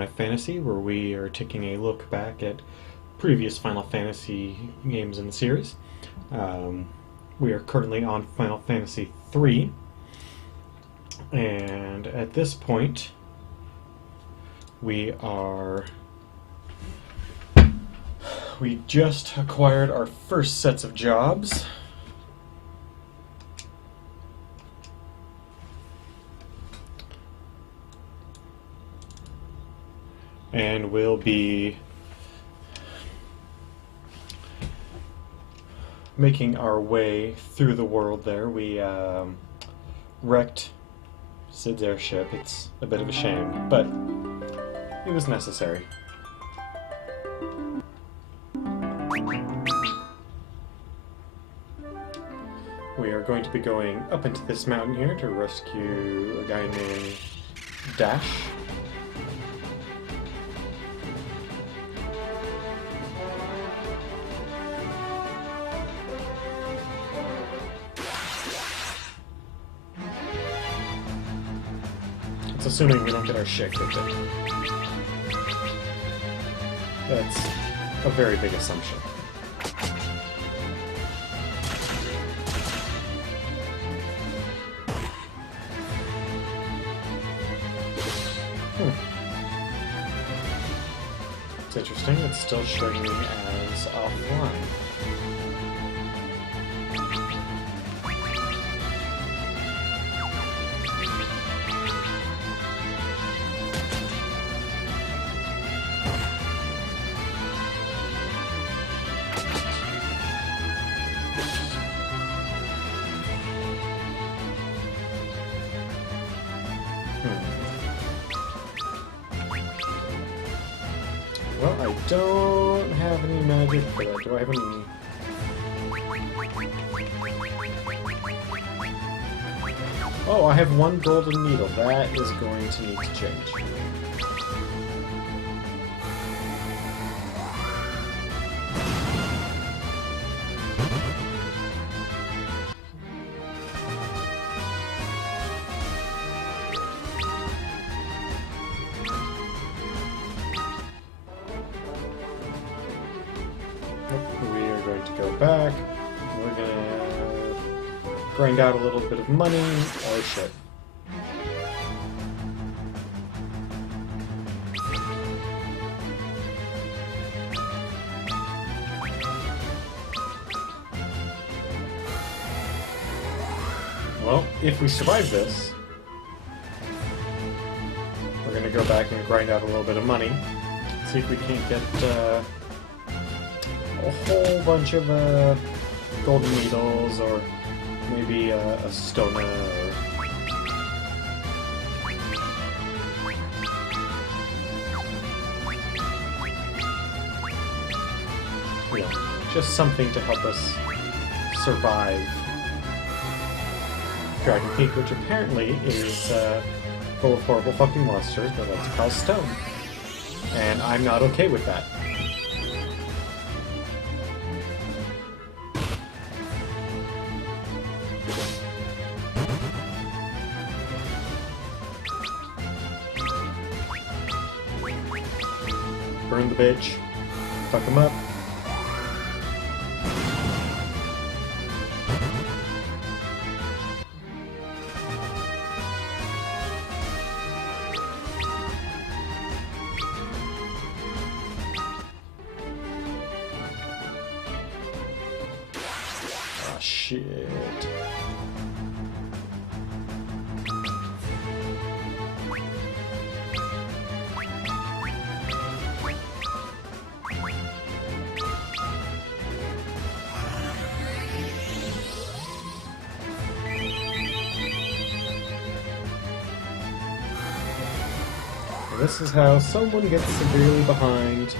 Final Fantasy, where we are taking a look back at previous Final Fantasy games in the series. Um, we are currently on Final Fantasy 3, and at this point, we just acquired our first sets of jobs. And we'll be making our way through the world there. We wrecked Sid's airship. It's a bit of a shame, but it was necessary. We are going to be going up into this mountain here to rescue a guy named Dash. It's assuming we don't get our shit kicked in. That's a very big assumption. It's interesting, it's still showing me as offline. Well, I don't have any magic for that. Do I have any... Oh, I have one golden needle. That is going to need to change. We are going to go back. We're gonna grind out a little bit of money. Oh shit. Well, if we survive this, we're gonna go back and grind out a little bit of money. See if we can't get a whole bunch of golden needles, or maybe a stona, or... Yeah, just something to help us survive Dragon Peak, which apparently is full of horrible fucking monsters that like to cause stone. And I'm not okay with that. Burn the bitch. Fuck him up. Ah, shit. This is how someone gets severely behind.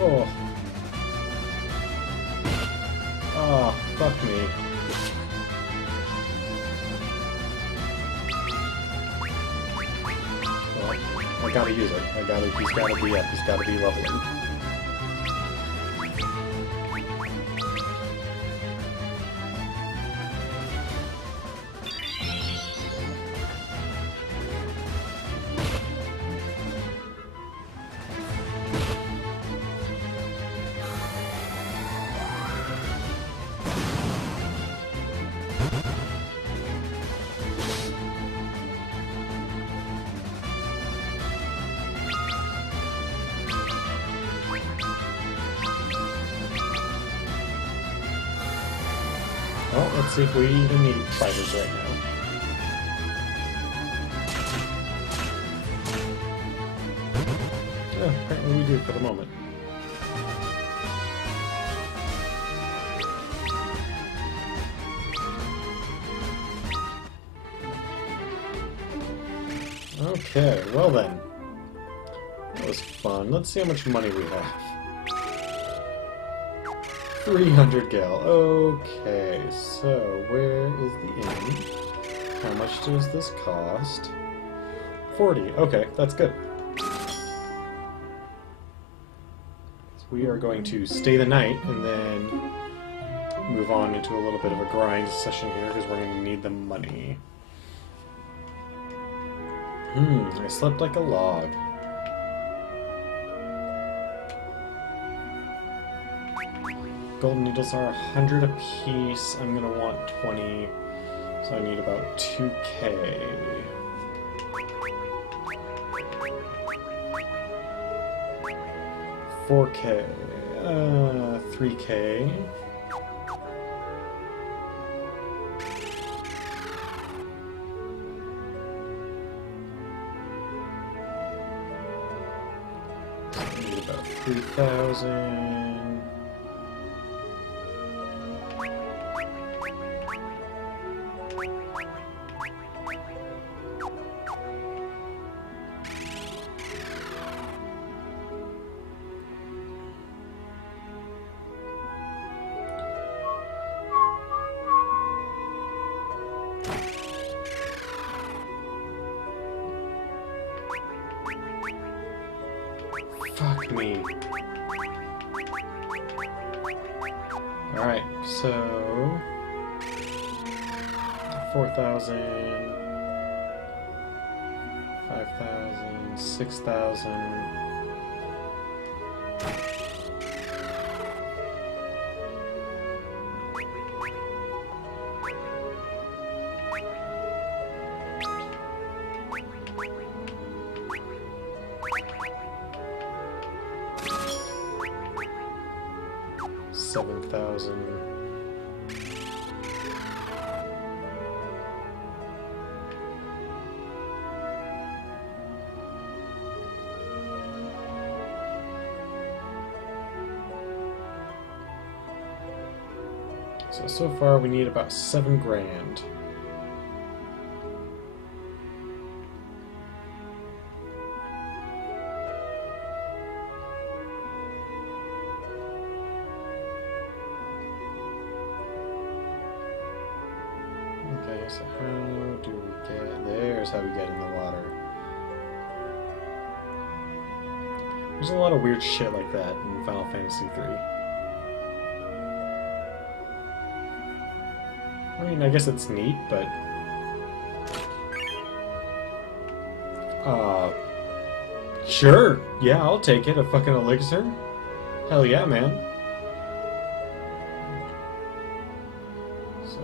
Oh. Oh, fuck me. Well, I gotta use it. He's gotta be up. He's gotta be leveling. Well, let's see if we even need fighters right now. Yeah, apparently we do for the moment. Okay, well then. That was fun. Let's see how much money we have. 300 gal. Okay, so where is the inn? How much does this cost? 40. Okay, that's good. So we are going to stay the night and then move on into a little bit of a grind session here because we're going to need the money. I slept like a log. Golden needles are 100 apiece. I'm gonna want 20, so I need about 2k. $4k, 3k. I need about 3,000. Fuck me. Alright, so 4,000, 5,000, 6,000. $7,000. So far we need about 7 grand. Okay, so how do we get... There's how we get in the water. There's a lot of weird shit like that in Final Fantasy 3. I mean, I guess it's neat, but... Sure! Yeah, I'll take it. A fucking elixir? Hell yeah, man. So...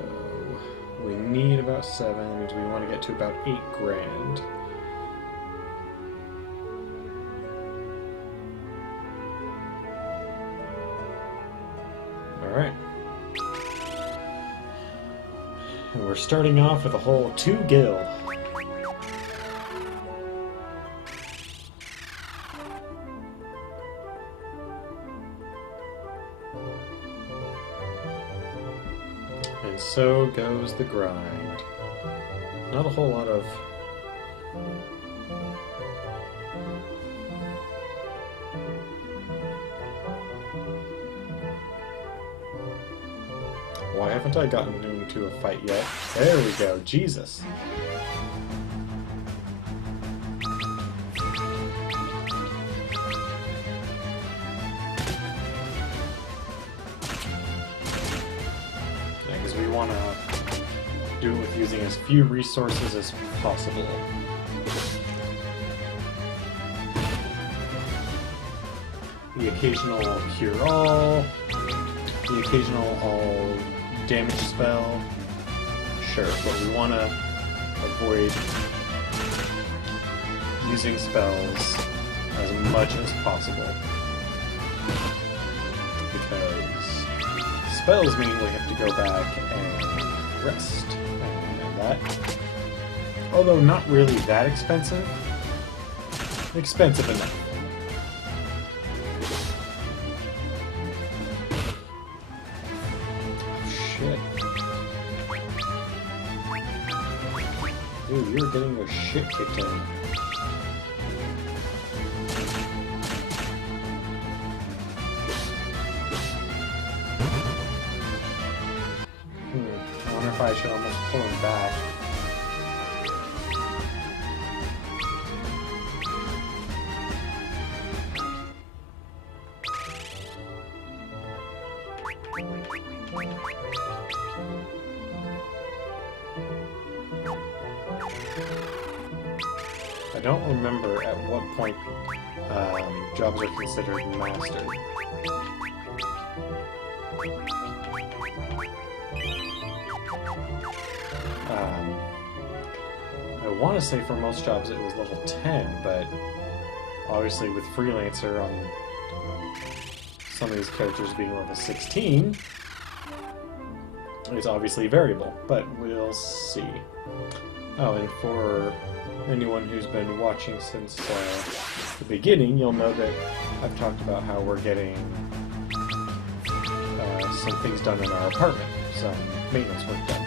we need about 7. That means we want to get to about 8 grand. Alright. And we're starting off with a whole 2 gil. And so goes the grind. Not a whole lot of... Why haven't I gotten into a fight yet? There we go, Jesus. Yeah, because we want to do it with using as few resources as possible. The occasional cure-all, the occasional all damage spell, sure, but we want to avoid using spells as much as possible, because spells mean we have to go back and rest. And that, although not really that expensive, expensive enough. Shit. Dude, you're getting your shit kicked in. I wonder if I should almost pull him back. I don't remember at what point jobs are considered mastered. I want to say for most jobs it was level 10, but obviously with Freelancer on some of these characters being level 16, it's obviously variable, but we'll see. Oh, and for anyone who's been watching since the beginning, you'll know that I've talked about how we're getting some things done in our apartment, some maintenance work done.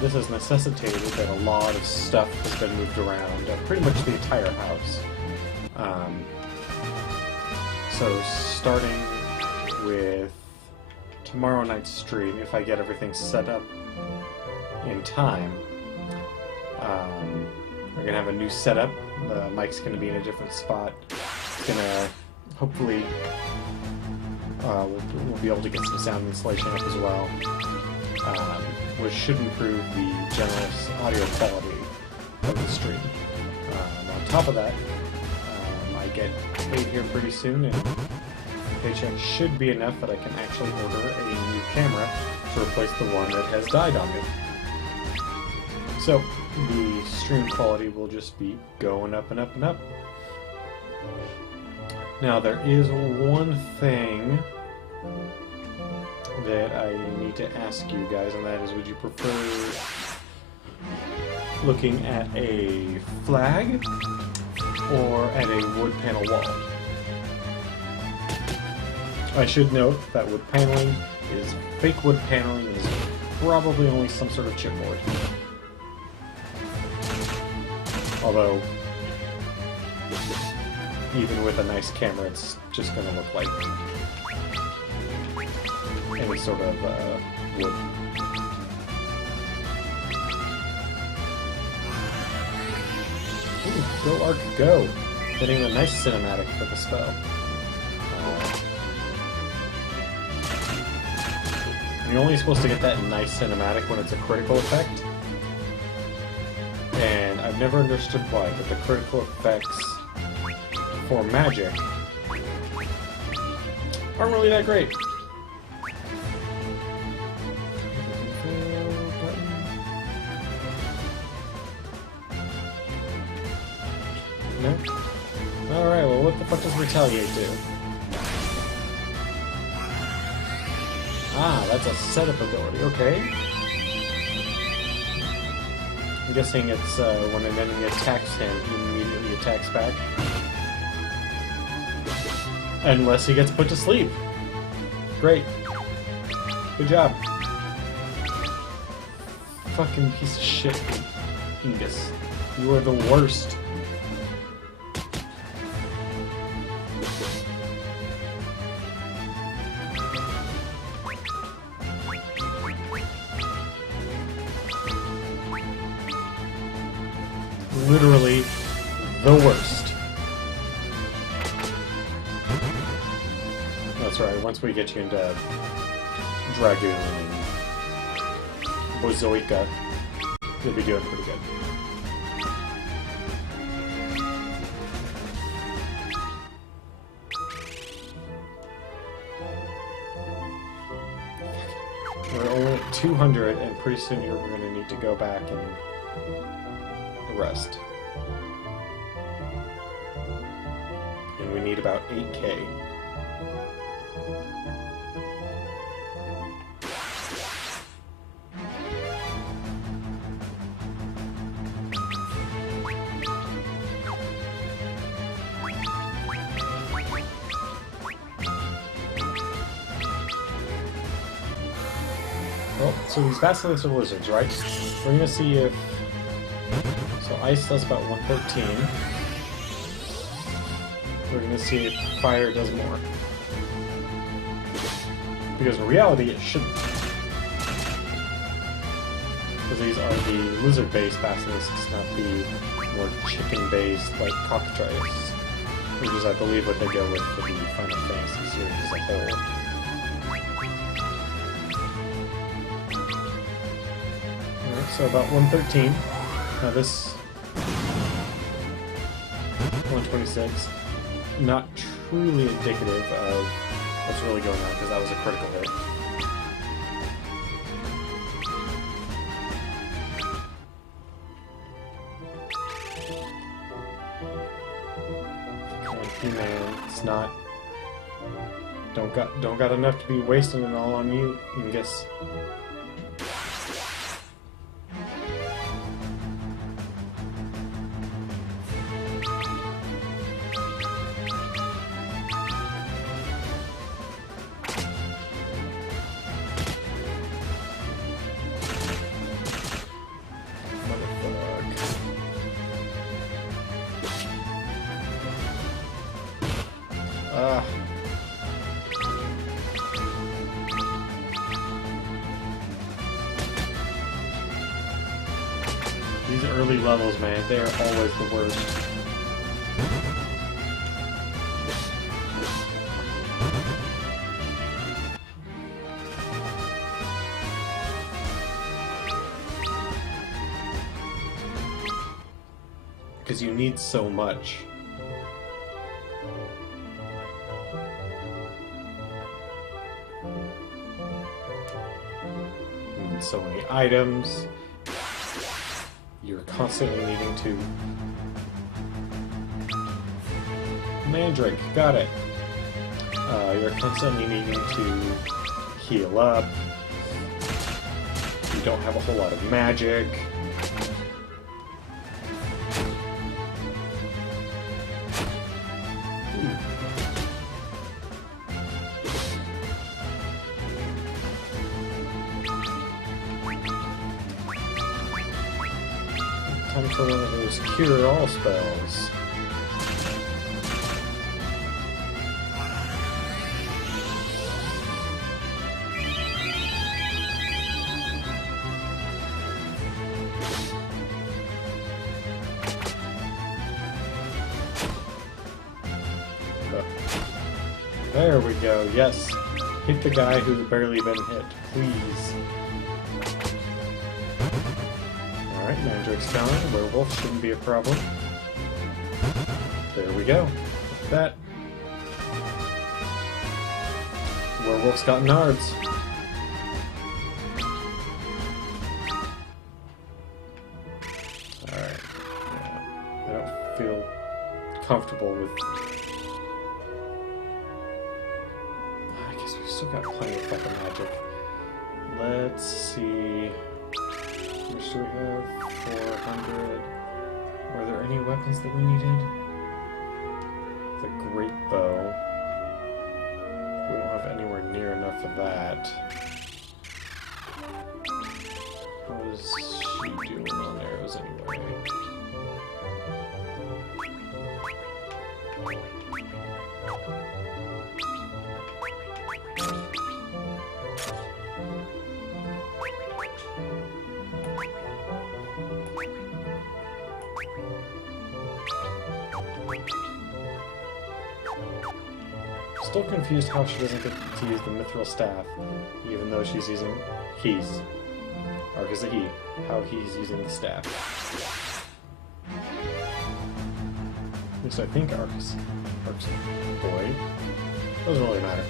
This has necessitated that a lot of stuff has been moved around, pretty much the entire house. So starting with tomorrow night's stream, if I get everything set up in time, we're going to have a new setup. The mic's going to be in a different spot. It's going to, hopefully, we'll be able to get some sound insulation up as well, which should improve the general audio quality of the stream. On top of that, I get paid here pretty soon, and the paycheck should be enough that I can actually order a new camera to replace the one that has died on me. So, the stream quality will just be going up and up and up. Now, there is one thing that I need to ask you guys, and that is, would you prefer looking at a flag or at a wood panel wall? I should note that wood paneling is fake wood paneling is probably only some sort of chipboard. Although, even with a nice camera, it's just going to look like any sort of wood. Ooh, go Arc, go! Getting a nice cinematic for the spell. You're only supposed to get that nice cinematic when it's a critical effect. And I've never understood why, but the critical effects for magic aren't really that great. No? Alright, well what the fuck does Retaliate do? Ah, that's a setup ability, okay. I'm guessing it's when an enemy attacks him, he immediately attacks back. Unless he gets put to sleep. Great. Good job. Fucking piece of shit, Ingus. You are the worst. Literally the worst. That's right, once we get you into Dragoon and Bozoika, you'll be doing pretty good. We're only at 200, and pretty soon here we're going to need to go back and rest. And we need about 8K. Well, so these basilisks are lizards, right? We're gonna see if... So ice does about 113. We're gonna see if fire does more. Because in reality, it shouldn't. Because these are the lizard-based basilisks, not the more chicken-based, like, cockatrice. Which is, I believe, what they go with for the Final Fantasy series as a whole. Alright, so about 113. Now this... 126. Not truly indicative of what's really going on, because that was a critical hit. Man, it's not. Don't got enough to be wasting it all on you. You can guess. These early levels, man, they are always the worst. Because you need so much. You need so many items. You're constantly needing to... Mandrake, got it. You're constantly needing to heal up. You don't have a whole lot of magic. Time for one of those cure-all spells. There we go, yes. Hit the guy who's barely been hit, please. Alright, Mandrake's gone. Werewolf shouldn't be a problem. There we go. Look at that. Werewolf's got nards. Alright. Yeah. I don't feel comfortable with... I guess we've still got plenty of fucking magic. Let's see... How much do we have? 400. Were there any weapons that we needed? The great bow. We don't have anywhere near enough of that. How is she doing on arrows anyway? Still confused how she doesn't get to use the mithril staff, even though she's using... Ark is a he. How he's using the staff. At least I think Ark's a boy. Doesn't really matter.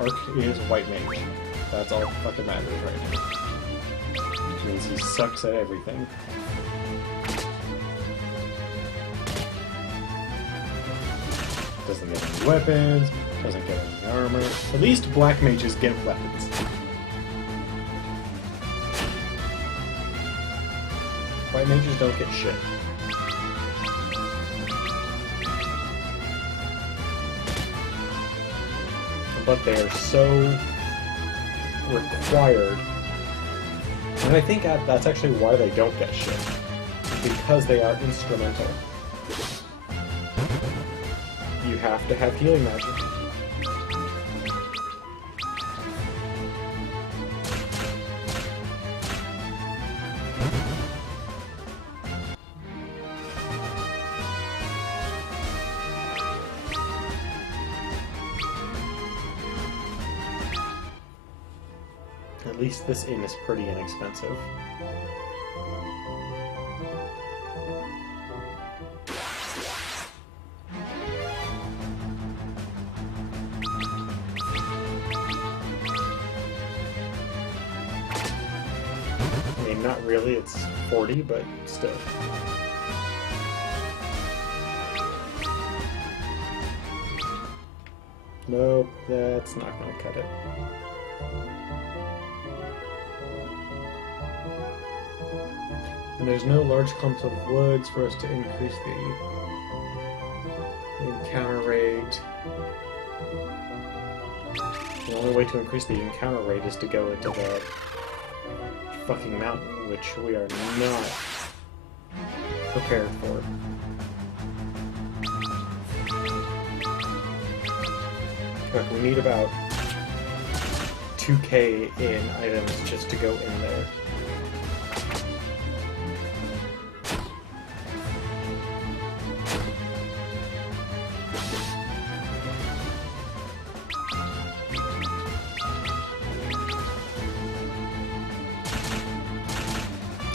Ark is white mage. That's all that fucking matters right now. Which means he sucks at everything. Doesn't get any weapons, doesn't get any armor. At least black mages get weapons. White mages don't get shit. But they are so required. And I think that's actually why they don't get shit. Because they are instrumental. You have to have healing magic. At least this inn is pretty inexpensive. I mean, not really, it's 40, but still. Nope, that's not going to cut it. And there's no large clumps of woods for us to increase the encounter rate. The only way to increase the encounter rate is to go into the fucking mountain, which we are not prepared for. But we need about 2k in items just to go in there.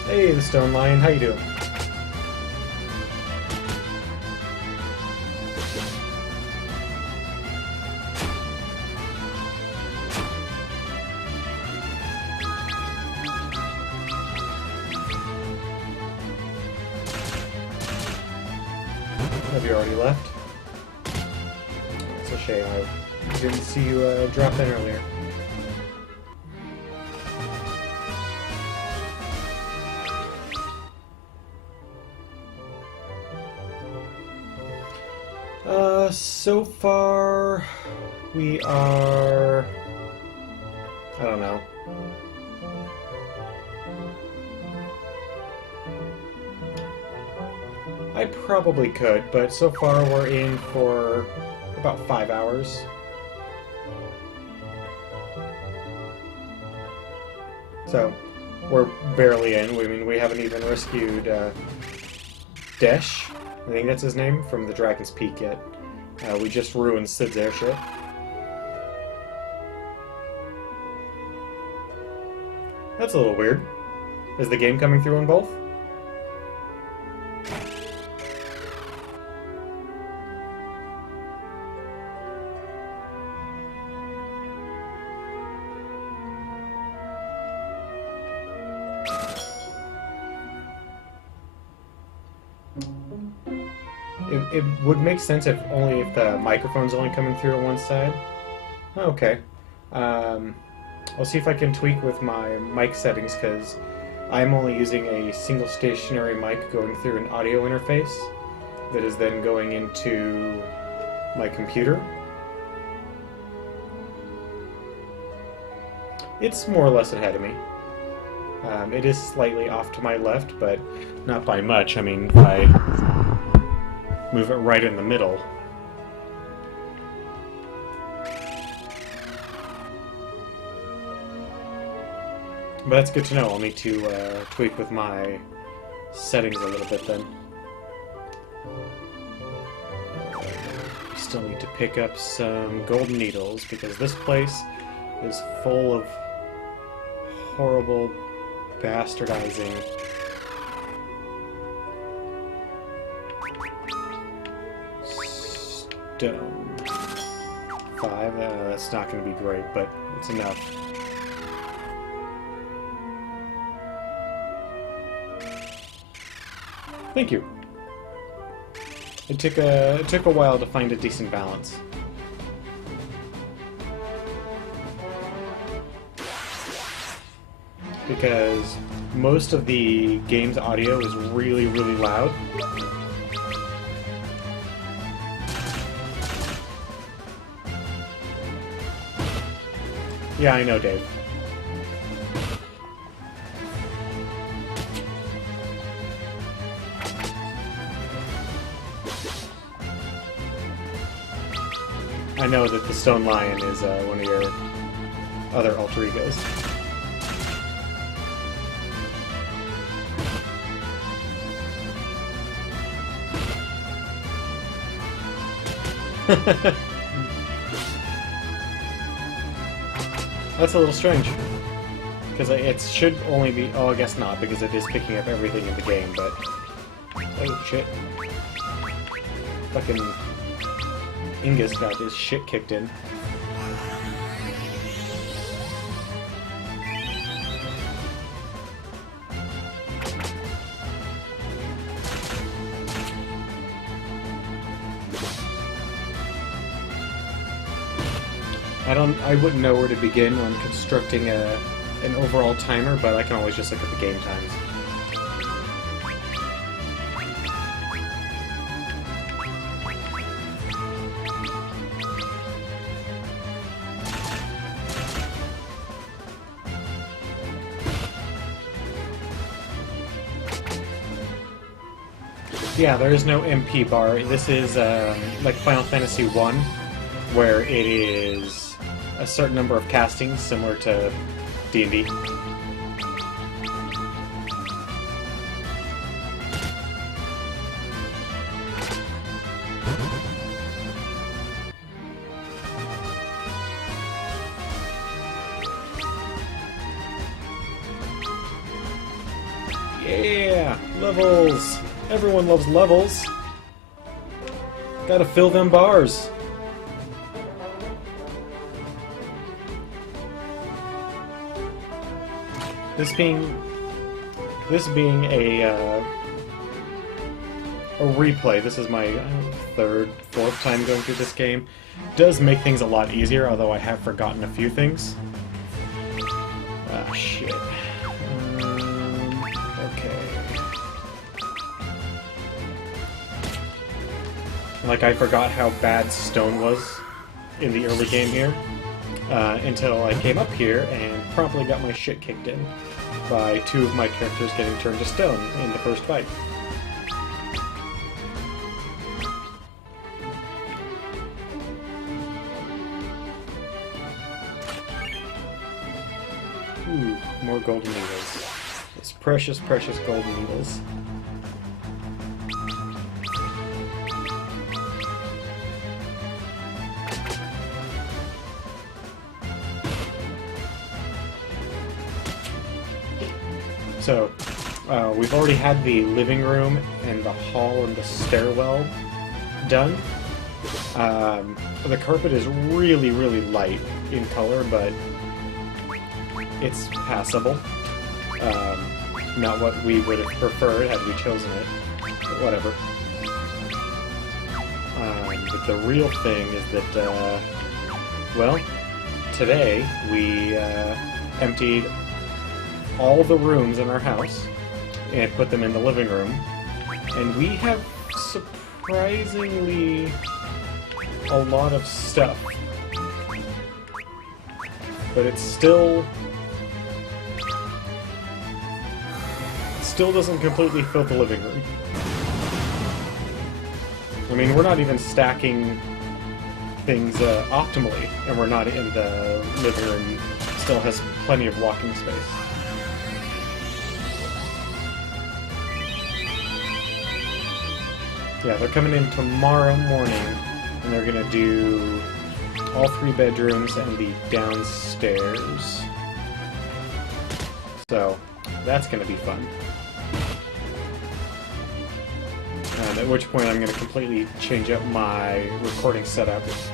Hey, the Stone Lion, how you doing? Have you already left? It's a shame, I didn't see you drop in earlier. So far, we are... I don't know. I probably could, but so far we're in for about 5 hours. So, we're barely in. I mean, we haven't even rescued Desh, I think that's his name, from the Dragon's Peak yet. We just ruined Sid's airship. That's a little weird. Is the game coming through on both? It would make sense if the microphone's only coming through on one side. Okay. I'll see if I can tweak with my mic settings, because I'm only using a single stationary mic going through an audio interface that is then going into my computer. It's more or less ahead of me. It is slightly off to my left, but not by much. I mean, I move it right in the middle. But that's good to know. I'll need to tweak with my settings a little bit then. Still need to pick up some golden needles, because this place is full of horrible bastardizing. Stone. 5, that's not going to be great, but it's enough. Thank you. It took a while to find a decent balance. Because most of the game's audio is really, really loud. Yeah, I know, Dave. I know that the Stone Lion is one of your other alter egos. That's a little strange. Because it should only be... Oh, I guess not, because it is picking up everything in the game, but... Oh, shit. Fucking... Ingus got his shit kicked in. I wouldn't know where to begin on constructing an overall timer, but I can always just look at the game times. Yeah, there is no MP bar. This is like Final Fantasy 1, where it is a certain number of castings, similar to D&D. Yeah! Levels! Everyone loves levels! Gotta fill them bars! This being a replay, this is my third, fourth time going through this game, does make things a lot easier, although I have forgotten a few things. Ah, shit. Okay. Like, I forgot how bad stone was in the early game here, until I came up here and promptly got my shit kicked in by two of my characters getting turned to stone in the first fight. Ooh, more golden needles. Those precious, precious golden needles. So, we've already had the living room and the hall and the stairwell done. The carpet is really, really light in color, but it's passable. Not what we would have preferred had we chosen it, but whatever. But the real thing is that, well, today we emptied all the rooms in our house and put them in the living room, and we have surprisingly a lot of stuff, but it still doesn't completely fill the living room. I mean, we're not even stacking things optimally, and we're not in the living room. Still has plenty of walking space. Yeah, they're coming in tomorrow morning, and they're gonna do all 3 bedrooms and the downstairs. So, that's gonna be fun. And at which point I'm gonna completely change up my recording setup with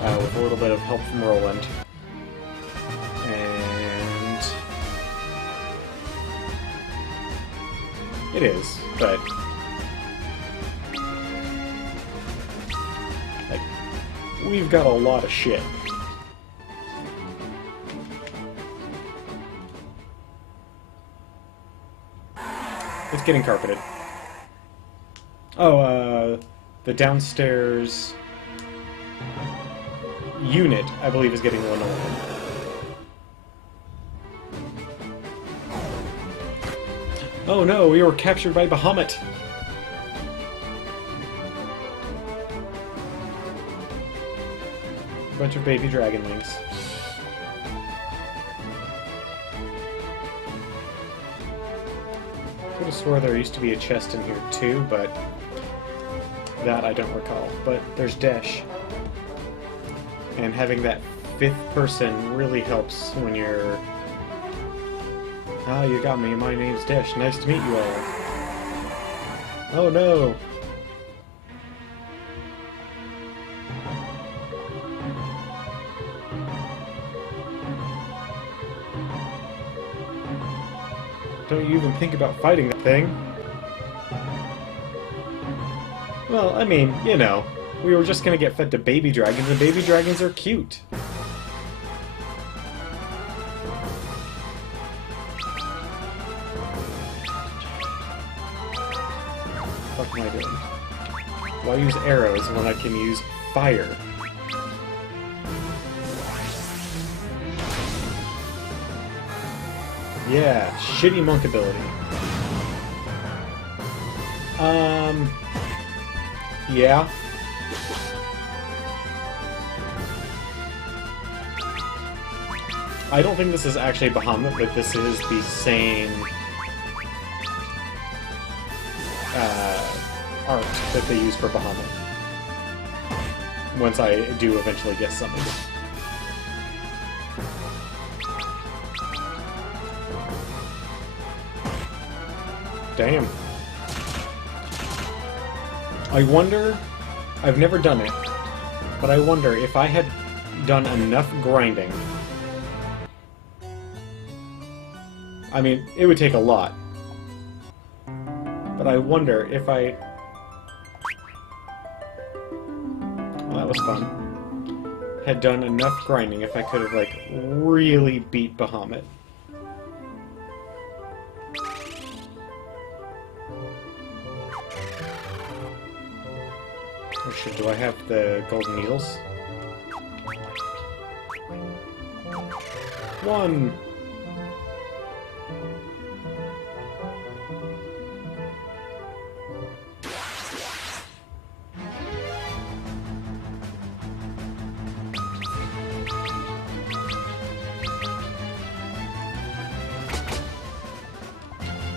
a little bit of help from Roland. And it is, but we've got a lot of shit. It's getting carpeted. Oh, the downstairs unit, I believe, is getting linoleum. Oh no, we were captured by Bahamut! A bunch of baby dragonlings. Could have swore there used to be a chest in here too, but that I don't recall. But there's Desh. And having that fifth person really helps when you're... Ah, you got me. My name's Desh. Nice to meet you all. Oh no! Don't you even think about fighting that thing? Well, I mean, you know, we were just gonna get fed to baby dragons, and baby dragons are cute. What the fuck am I doing? Why use arrows when I can use fire? Yeah, shitty monk ability. Yeah. I don't think this is actually Bahamut, but this is the same art that they use for Bahamut. Once I do eventually get summoned. Damn. I wonder... I've never done it, but I wonder if I had done enough grinding... I mean, it would take a lot. But I wonder if I... Well, that was fun. Had done enough grinding if I could have, like, really beat Bahamut. Or shit, do I have the golden needles? One!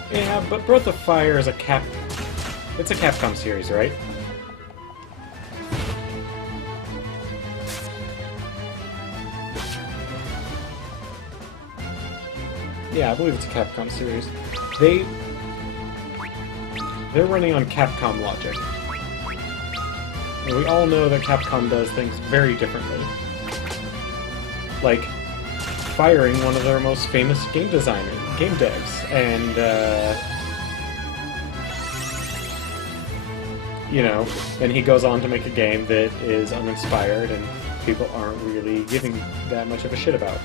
Yeah, but Breath of Fire is a It's a Capcom series, right? Yeah, I believe it's a Capcom series. They're running on Capcom logic. And we all know that Capcom does things very differently. Like, firing one of their most famous game devs, and, you know, then he goes on to make a game that is uninspired and people aren't really giving that much of a shit about.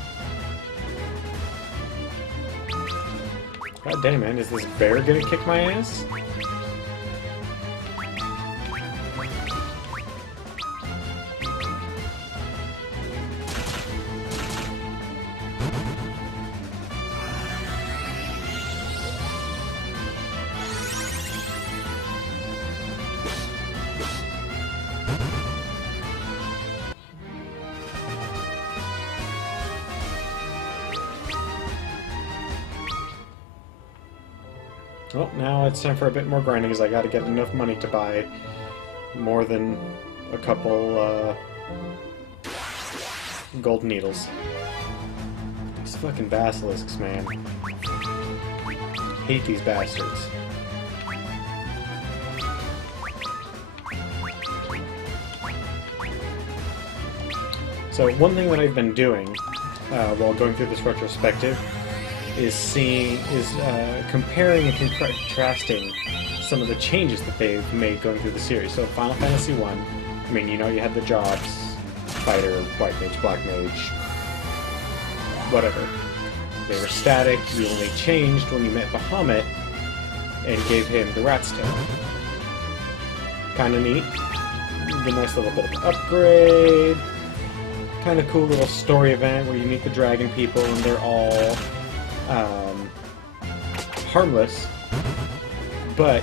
God damn, man, is this bear gonna kick my ass? Well, now it's time for a bit more grinding, because I gotta get enough money to buy more than a couple, gold needles. These fucking basilisks, man. Hate these bastards. So, one thing that I've been doing, while going through this retrospective, is comparing and contrasting some of the changes that they've made going through the series. So Final Fantasy 1, I mean, you know, you had the jobs, fighter, white mage, black mage, whatever. They were static, you only changed when you met Bahamut and gave him the rat's tail. Kinda neat. The nice little bit of upgrade. Kinda cool little story event where you meet the dragon people and they're all harmless, but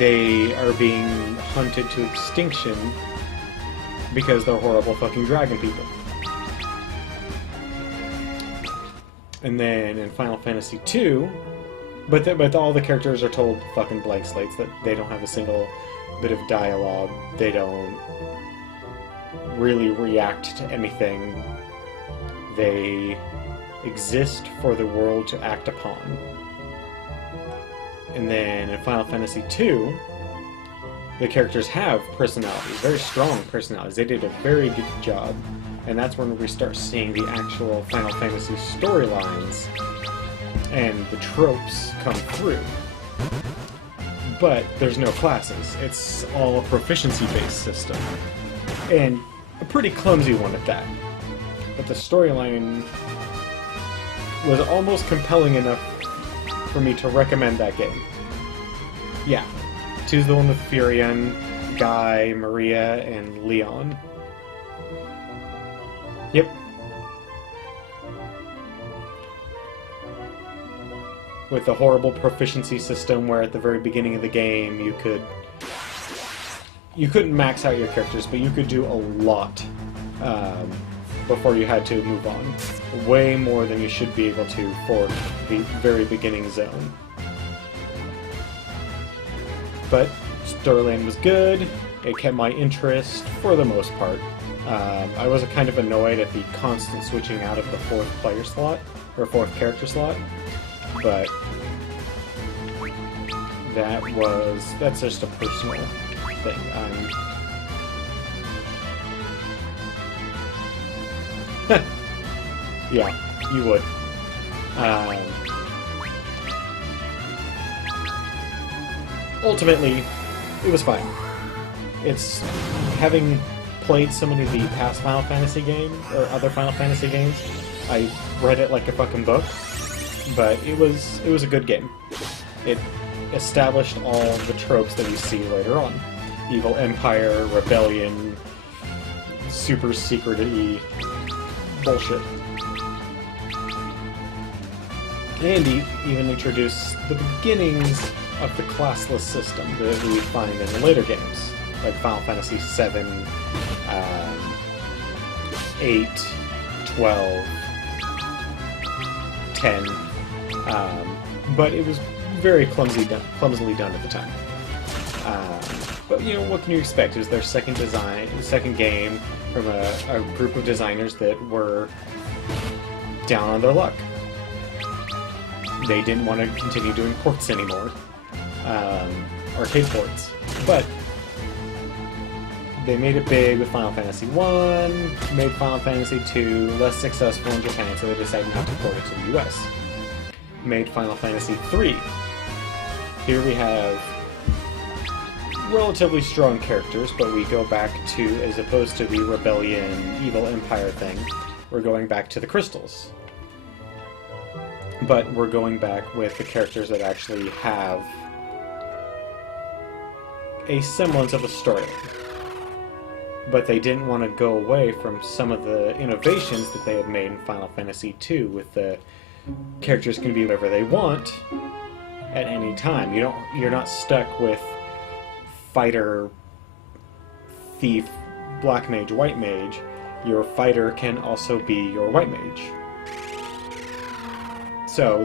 they are being hunted to extinction because they're horrible fucking dragon people. And then in Final Fantasy II, but all the characters are told fucking blank slates, that they don't have a single bit of dialogue, they don't really react to anything, they exist for the world to act upon. And then in Final Fantasy II, the characters have personalities, very strong personalities. They did a very good job, and that's when we start seeing the actual Final Fantasy storylines and the tropes come through. But there's no classes. It's all a proficiency-based system, and a pretty clumsy one at that. But the storyline was almost compelling enough for me to recommend that game. Yeah. 2's the one with Furion, Guy, Maria, and Leon. Yep. With the horrible proficiency system where at the very beginning of the game you couldn't max out your characters, but you could do a lot before you had to move on. Way more than you should be able to for the very beginning zone. But storyline was good, it kept my interest for the most part. I was kind of annoyed at the constant switching out of the fourth player slot, or fourth character slot, but that's just a personal thing. Yeah, you would. Ultimately, it was fine. It's having played so many of the past Final Fantasy games, or other Final Fantasy games, I read it like a fucking book, but it was a good game. It established all the tropes that you see later on. Evil Empire, Rebellion, super secret-y bullshit. And even introduced the beginnings of the classless system that we find in the later games, like Final Fantasy VII, 8, 12, 10, but it was very clumsily done at the time. But you know, what can you expect? It was their second game from a group of designers that were down on their luck. They didn't want to continue doing ports anymore, arcade ports, but they made it big with Final Fantasy I, made Final Fantasy II less successful in Japan, so they decided not to port it to the US. Made Final Fantasy III. Here we have relatively strong characters, but we go back to, as opposed to the Rebellion, Evil Empire thing, we're going back to the crystals. But we're going back with the characters that actually have a semblance of a story. But they didn't want to go away from some of the innovations that they had made in Final Fantasy II, with the characters can be whatever they want at any time. You're not stuck with fighter, thief, black mage, white mage. Your fighter can also be your white mage. So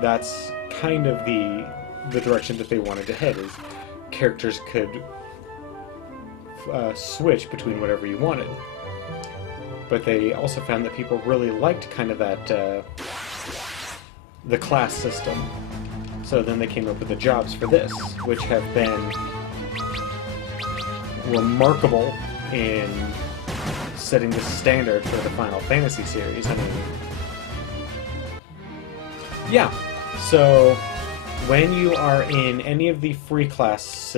that's kind of the direction that they wanted to head, is characters could switch between whatever you wanted. But they also found that people really liked kind of that the class system. So then they came up with the jobs for this, which have been remarkable in setting the standard for the Final Fantasy series. I mean, yeah. So when you are in any of the free class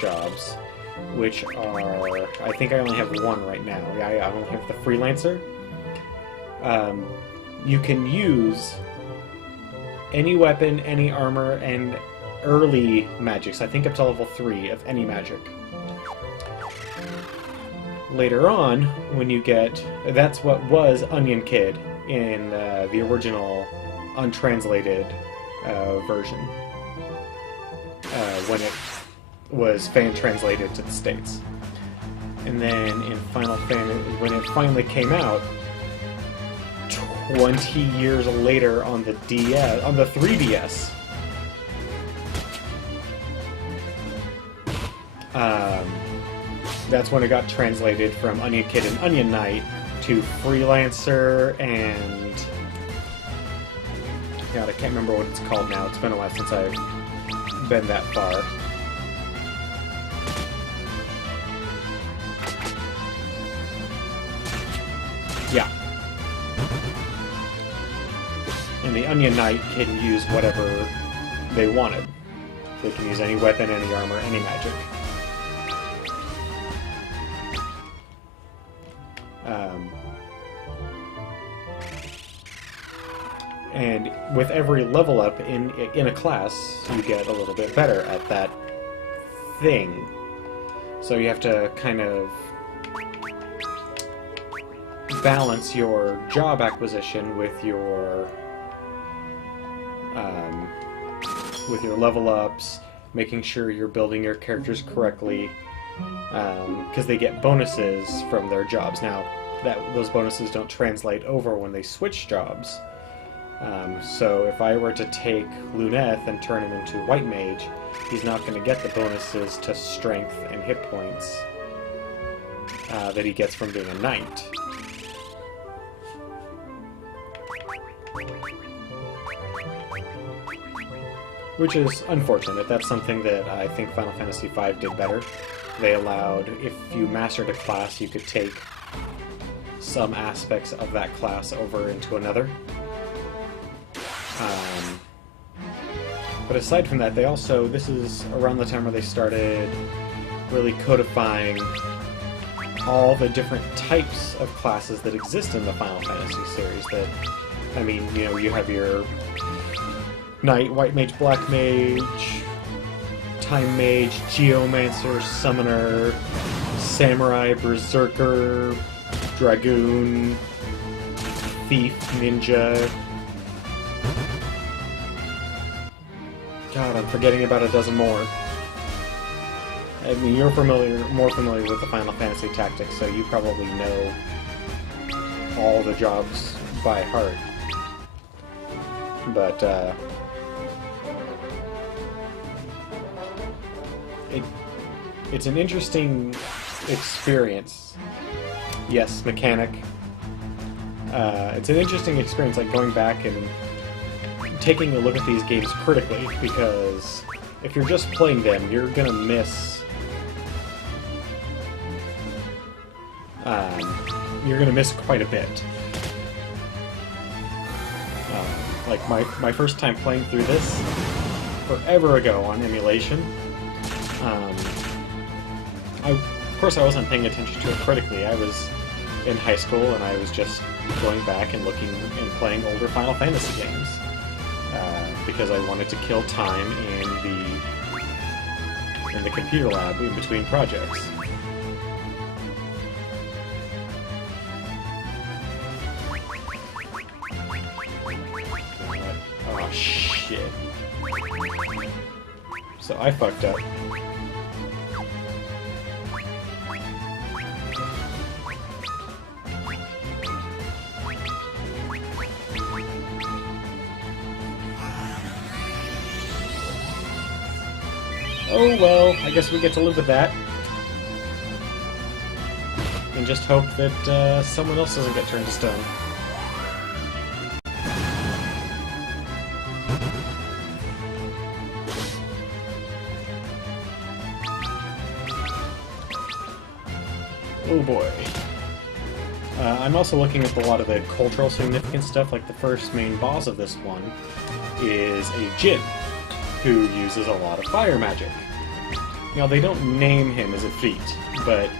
jobs, which are, I think I only have one right now. I only have the freelancer. You can use any weapon, any armor, and early magics. I think up to level 3 of any magic. Later on, when you get... That's what was Onion Kid in the original untranslated version. When it was fan-translated to the States. And then in Final Fantasy, when it finally came out, 20 years later on the DS, on the 3DS, that's when it got translated from Onion Kid and Onion Knight to Freelancer and... God, I can't remember what it's called now. It's been a while since I've been that far. Yeah. And the Onion Knight can use whatever they wanted. They can use any weapon, any armor, any magic. And with every level up in a class, you get a little bit better at that thing. So you have to kind of balance your job acquisition with your level ups, making sure you're building your characters correctly, because they get bonuses from their jobs. Now, those bonuses don't translate over when they switch jobs. So if I were to take Luneth and turn him into White Mage, he's not going to get the bonuses to strength and hit points that he gets from being a knight. Which is unfortunate. That's something that I think Final Fantasy V did better. They allowed, if you mastered a class, you could take some aspects of that class over into another. But aside from that, they also, this is around the time where they started really codifying all the different types of classes that exist in the Final Fantasy series. That, I mean, you know, you have your Knight, White Mage, Black Mage, Time Mage, Geomancer, Summoner, Samurai, Berserker, Dragoon, Thief, Ninja. God, I'm forgetting about a dozen more. I mean, you're more familiar with the Final Fantasy tactics, so you probably know all the jobs by heart. But, it's an interesting experience. Yes, mechanic. It's an interesting experience, like going back and taking a look at these games critically, because if you're just playing them, you're gonna miss... quite a bit. Like, my first time playing through this, forever ago on emulation, of course I wasn't paying attention to it critically. I was in high school and I was just going back and looking and playing older Final Fantasy games. Because I wanted to kill time in the computer lab in between projects. Oh shit. So I fucked up. Oh well, I guess we get to live with that. And just hope that someone else doesn't get turned to stone. Oh boy. I'm also looking at a lot of the cultural significant stuff, like the first main boss of this one is a Jinn, who uses a lot of fire magic. Now, they don't name him as a feat, but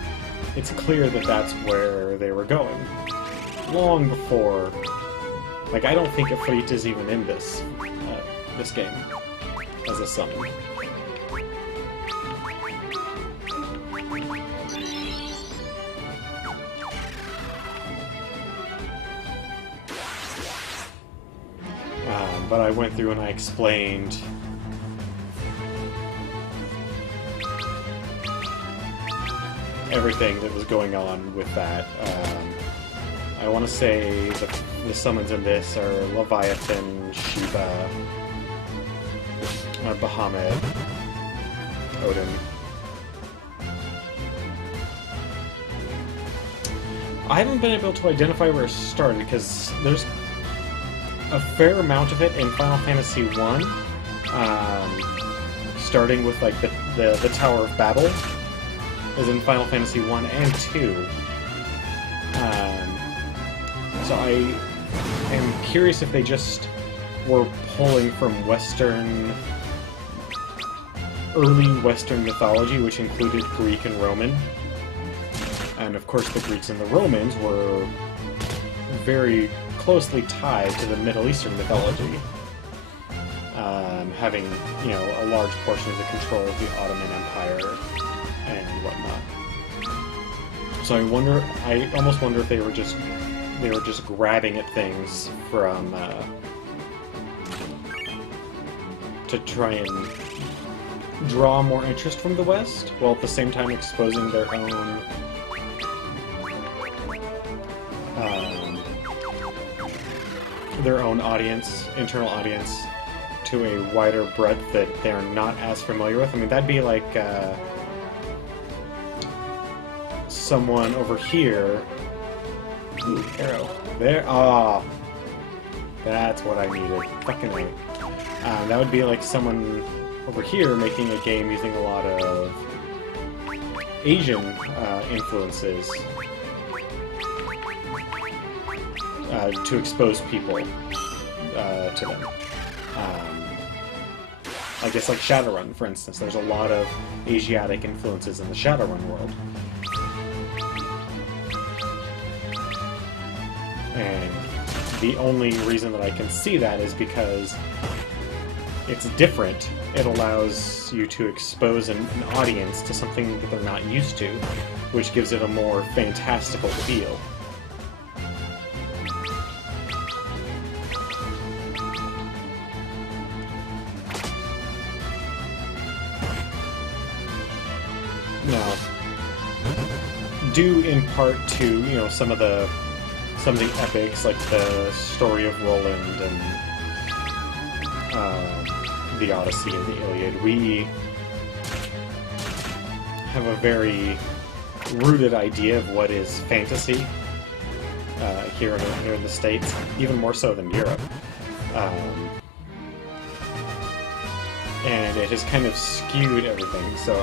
it's clear that that's where they were going. Long before... Like, I don't think Ifrit is even in this game as a summon. But I went through and I explained everything that was going on with that. I want to say the summons in this are Leviathan, Shiva, Bahamut, Odin. I haven't been able to identify where it started, because there's a fair amount of it in Final Fantasy I, starting with like the Tower of Babel, is in Final Fantasy 1 and 2. So I am curious if they just were pulling from early Western mythology, which included Greek and Roman. And of course the Greeks and the Romans were very closely tied to the Middle Eastern mythology, having, you know, a large portion of the control of the Ottoman Empire and whatnot. So I almost wonder if they were just grabbing at things from to try and draw more interest from the West, while at the same time exposing their own audience, internal audience, to a wider breadth that they're not as familiar with. I mean, that'd be like someone over here. Ooh, arrow. There. Ah, that's what I needed. Fucking right. That would be like someone over here making a game using a lot of Asian influences to expose people to them. I guess like Shadowrun, for instance. There's a lot of Asiatic influences in the Shadowrun world. And the only reason that I can see that is because it's different. It allows you to expose an audience to something that they're not used to, which gives it a more fantastical feel. Now, due in part to, you know, some of the epics, like the story of Roland and the Odyssey and the Iliad, we have a very rooted idea of what is fantasy here in the States, even more so than Europe. And it has kind of skewed everything. So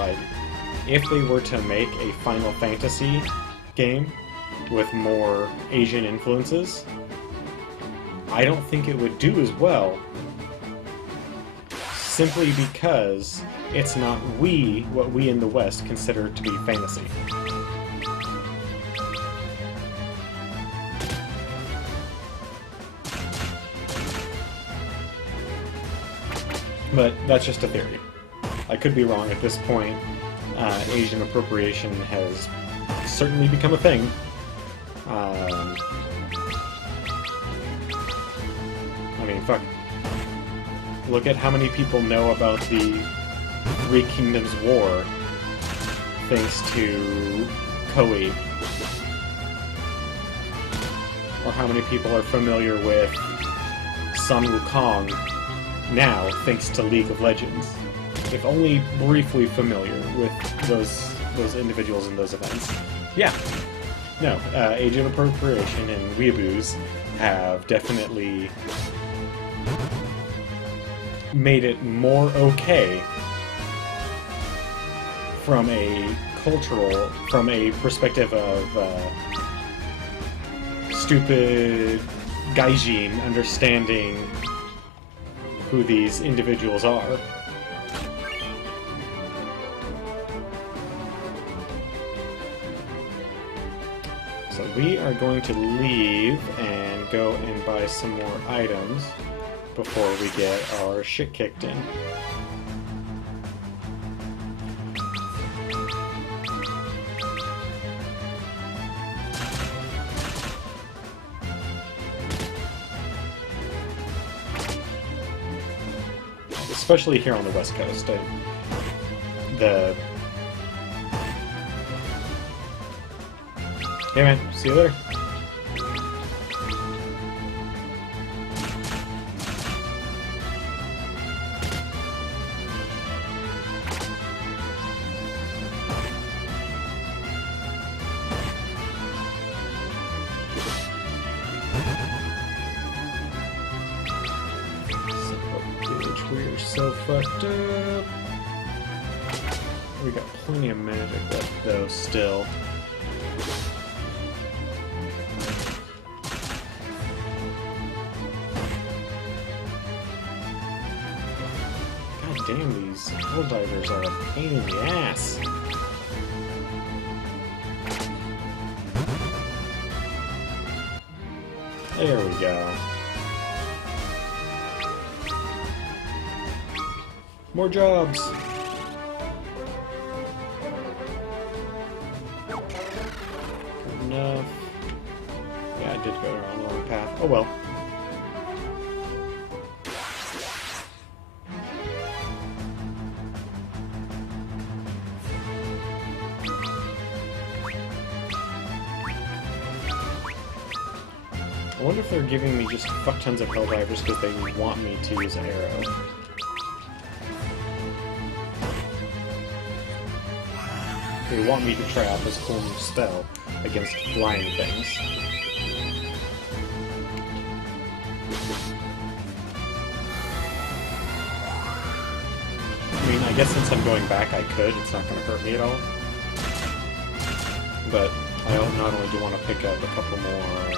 if they were to make a Final Fantasy game with more Asian influences, I don't think it would do as well, simply because it's not what we in the West consider to be fantasy. But that's just a theory. I could be wrong at this point. Asian appropriation has certainly become a thing. I mean, fuck. Look at how many people know about the Three Kingdoms War thanks to Koei. Or how many people are familiar with Sun Wukong now thanks to League of Legends. If only briefly familiar with those individuals and those events. Yeah. No, Asian appropriation and weeaboos have definitely made it more okay from a perspective of stupid gaijin understanding who these individuals are. So we are going to leave and go and buy some more items before we get our shit kicked in. Especially here on the West Coast. Hey man, see you later. We're so fucked up. We got plenty of magic left though still. God damn, these Helldivers are a pain in the ass. There we go. More jobs! Good enough. Yeah, I did go on the wrong path. Oh well. I wonder if they're giving me just fuck tons of Helldivers because they want me to use Arrow. They want me to try out this cool new spell against flying things. I mean, I guess since I'm going back I could, it's not going to hurt me at all. But I not only do want to pick up a couple more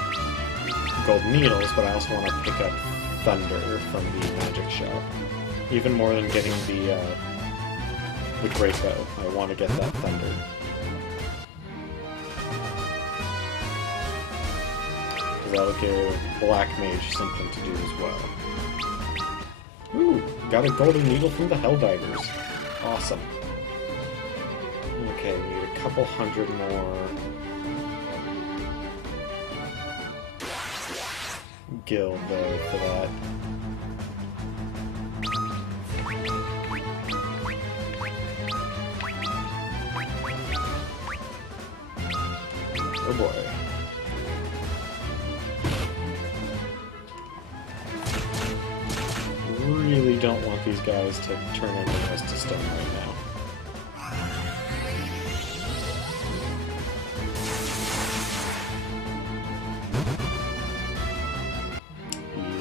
golden needles, but I also want to pick up Thunder from the magic shop. Even more than getting the Great Bow. I want to get that Thunder. Because that'll give Black Mage something to do as well. Ooh, got a golden needle from the Helldivers. Awesome. Okay, we need a couple hundred more gil though for that. Oh boy. Really don't want these guys to turn anything else to stone right now.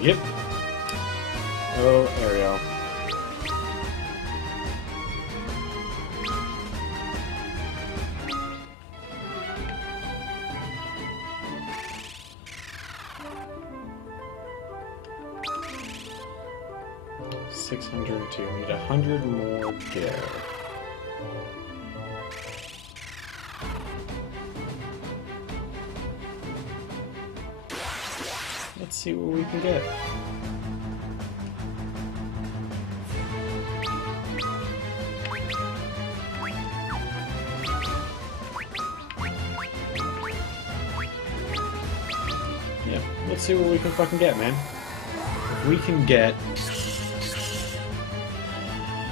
Yep. Oh, Ariel. $602. We need 100 more gil. Let's see what we can get. Yeah, let's see what we can fucking get, man. If we can get...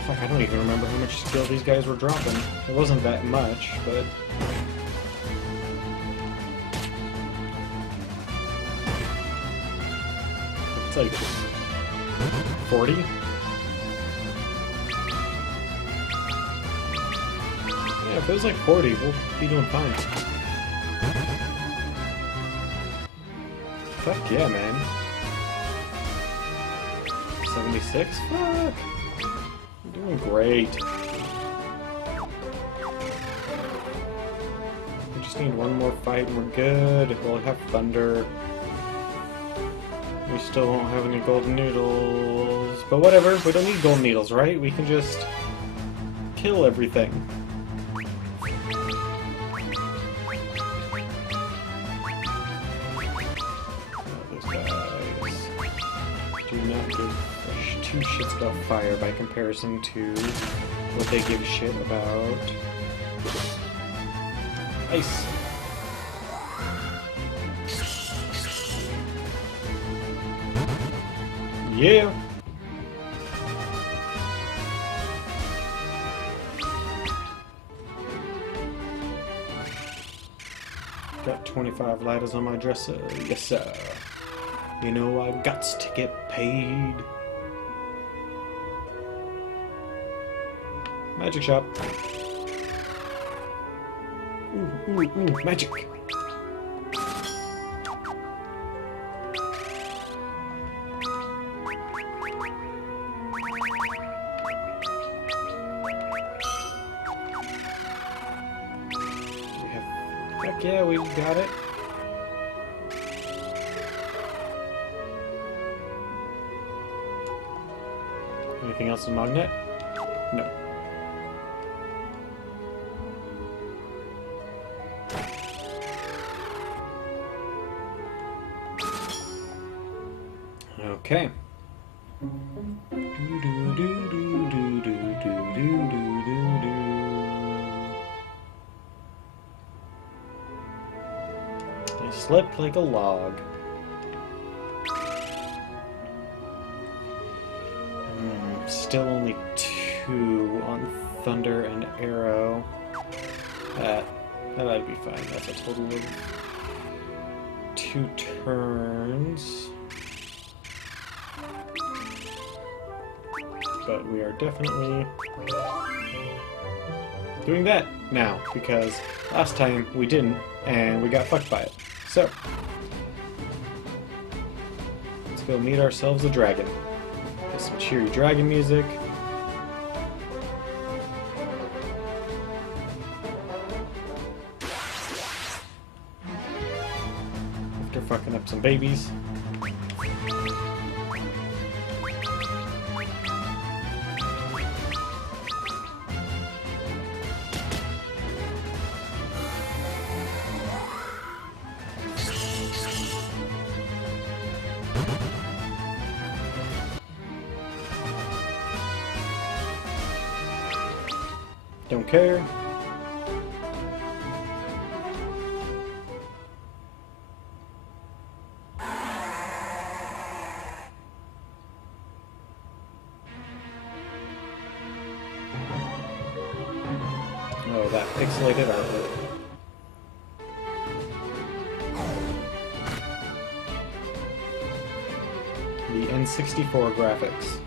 Fuck, I don't even remember how much skill these guys were dropping. It wasn't that much, but... It's like... 40? Yeah, if it was like 40, we'll be doing fine. Fuck yeah, man. 76? Fuck! We're doing great. We just need one more fight and we're good. We'll have Thunder. We still won't have any golden needles. But whatever, we don't need golden needles, right? We can just kill everything. Two shits about fire by comparison to what they give a shit about ice. Yeah! Got 25 lighters on my dresser, yes sir. You know I gots to get paid. Magic shop. Ooh, magic. Heck yeah, we got it. Anything else in Magnet? No. Okay. I slept like a log. Still only 2 on Thunder and Arrow. That'd be fine. That's a total of 2 turns. But we are definitely doing that now, because last time we didn't, and we got fucked by it. So, let's go meet ourselves a dragon. Get some cheery dragon music. After fucking up some babies. Don't care. Oh, that pixelated artwork. The N64 graphics.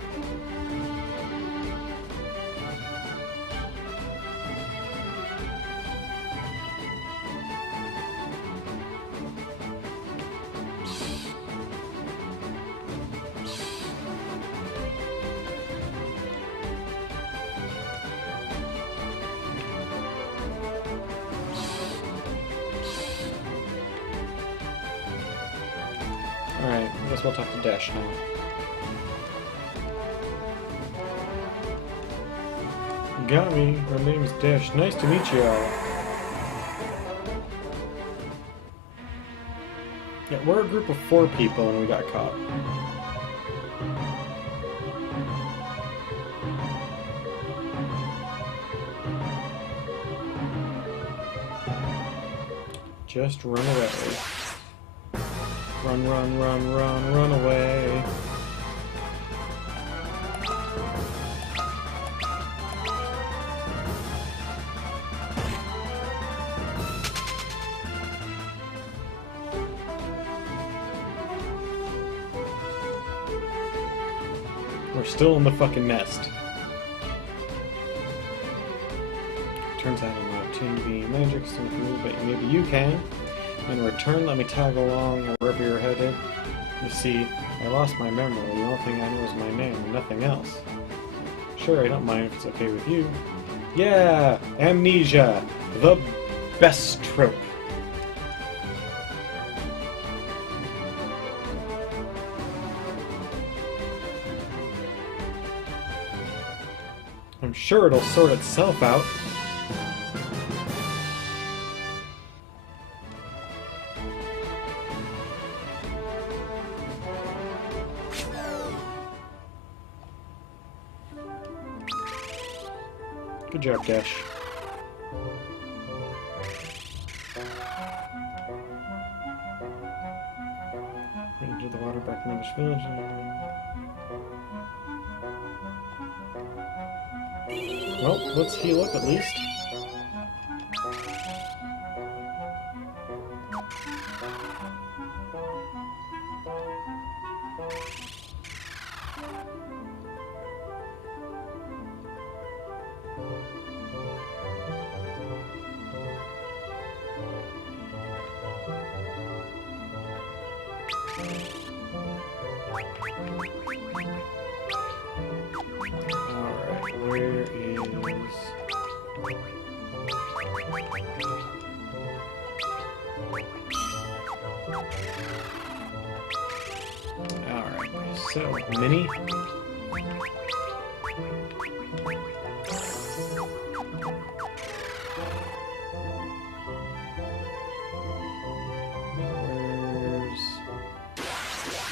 Alright, I guess we'll talk to Dash now. Got me. My name's Dash. Nice to meet you all. Yeah, we're a group of 4 people and we got caught. Just run away. Run, run, run, run, run away. We're still in the fucking nest. Turns out I'm not tuned to be magic, so but maybe you can. In return, let me tag along wherever you're headed. You see, I lost my memory. The only thing I know is my name and nothing else. Sure, I don't mind if it's okay with you. Yeah! Amnesia! The best trope. I'm sure it'll sort itself out. Good job, Dash. Into the water back in the village. Well, let's heal up at least. Alright, where is... Alright, so, Mini? Where's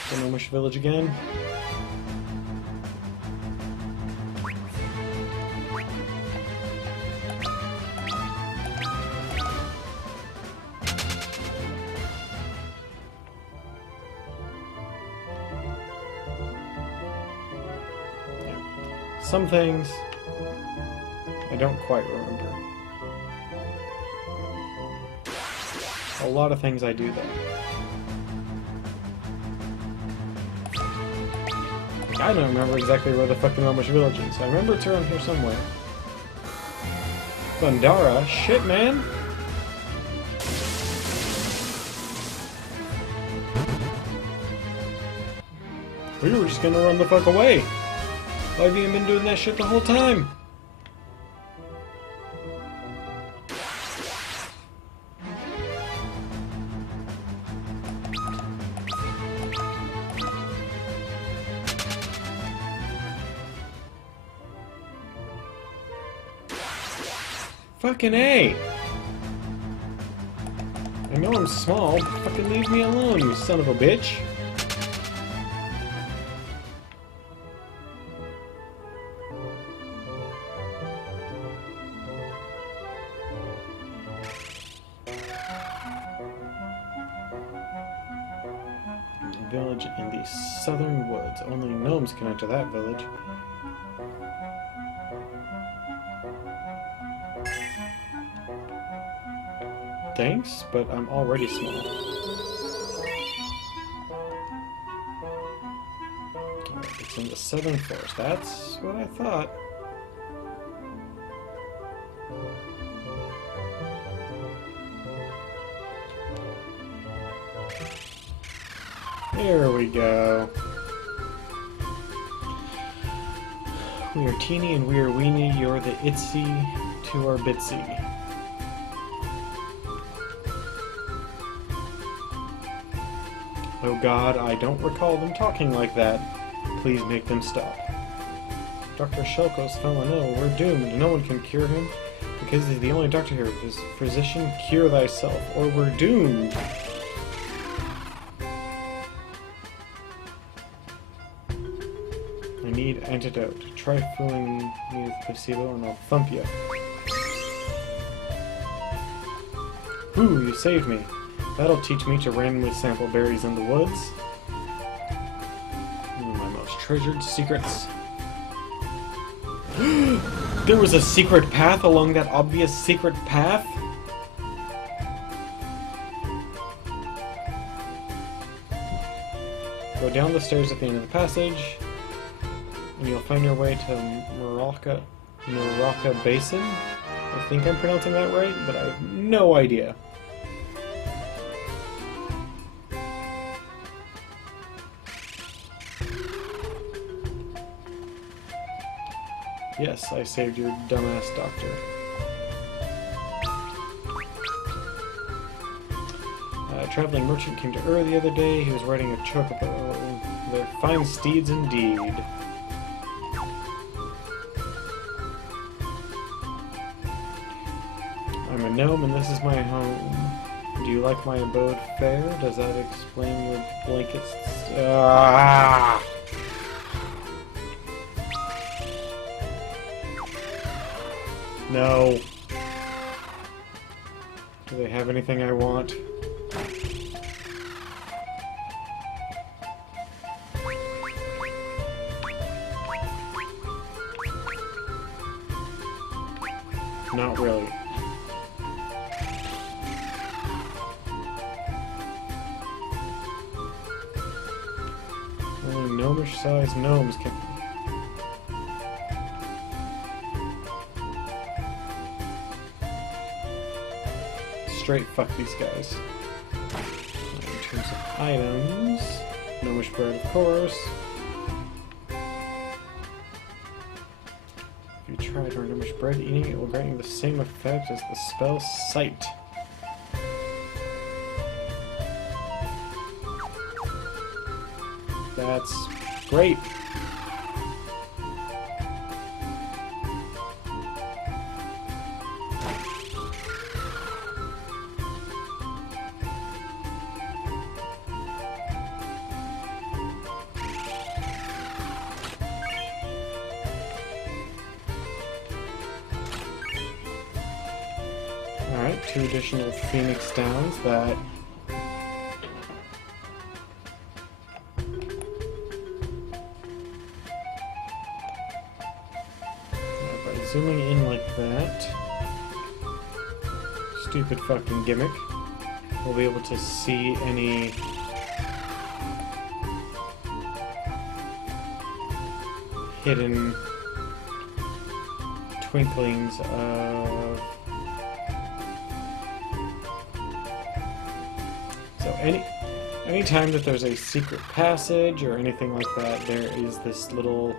the Gnomish Village again? Some things I don't quite remember. A lot of things I do though. I don't remember exactly where the fucking Gnomish Village is. I remember it's around here somewhere. Bandara? Shit, man! We were just gonna run the fuck away! Why have you been doing that shit the whole time? Fucking A! I know I'm small, but fucking leave me alone, you son of a bitch! Village in the southern woods. Only gnomes can enter that village. Thanks, but I'm already small. It's in the southern forest. That's what I thought. There we go. We are teeny and we are weeny. You're the itsy to our bitsy. Oh God, I don't recall them talking like that. Please make them stop. Dr. Shelkos fell ill. We're doomed. No one can cure him because he's the only doctor here. Physician, cure thyself, or we're doomed. I need antidote. Try fooling me with placebo and I'll thump you. Ooh, you saved me. That'll teach me to randomly sample berries in the woods. My most treasured secrets. There was a secret path along that obvious secret path? Go down the stairs at the end of the passage, and you'll find your way to Maraca Basin. I think I'm pronouncing that right, but I have no idea. Yes, I saved your dumbass doctor. A traveling merchant came to Ur the other day. He was riding a chocobo. They're fine steeds indeed. I'm a gnome and this is my home. Do you like my abode fair? Does that explain your blankets? No. Do they have anything I want? Not really. Only gnomish-sized gnomes can... Straight fuck these guys. Turn some items. Gnomish bread, of course. If you try to gnomish bread, eating it will grant you the same effect as the spell Sight. That's great. Alright, 2 additional Phoenix Downs that by zooming in like that, stupid fucking gimmick, we'll be able to see any hidden twinklings of... So any time that there's a secret passage or anything like that, there is this little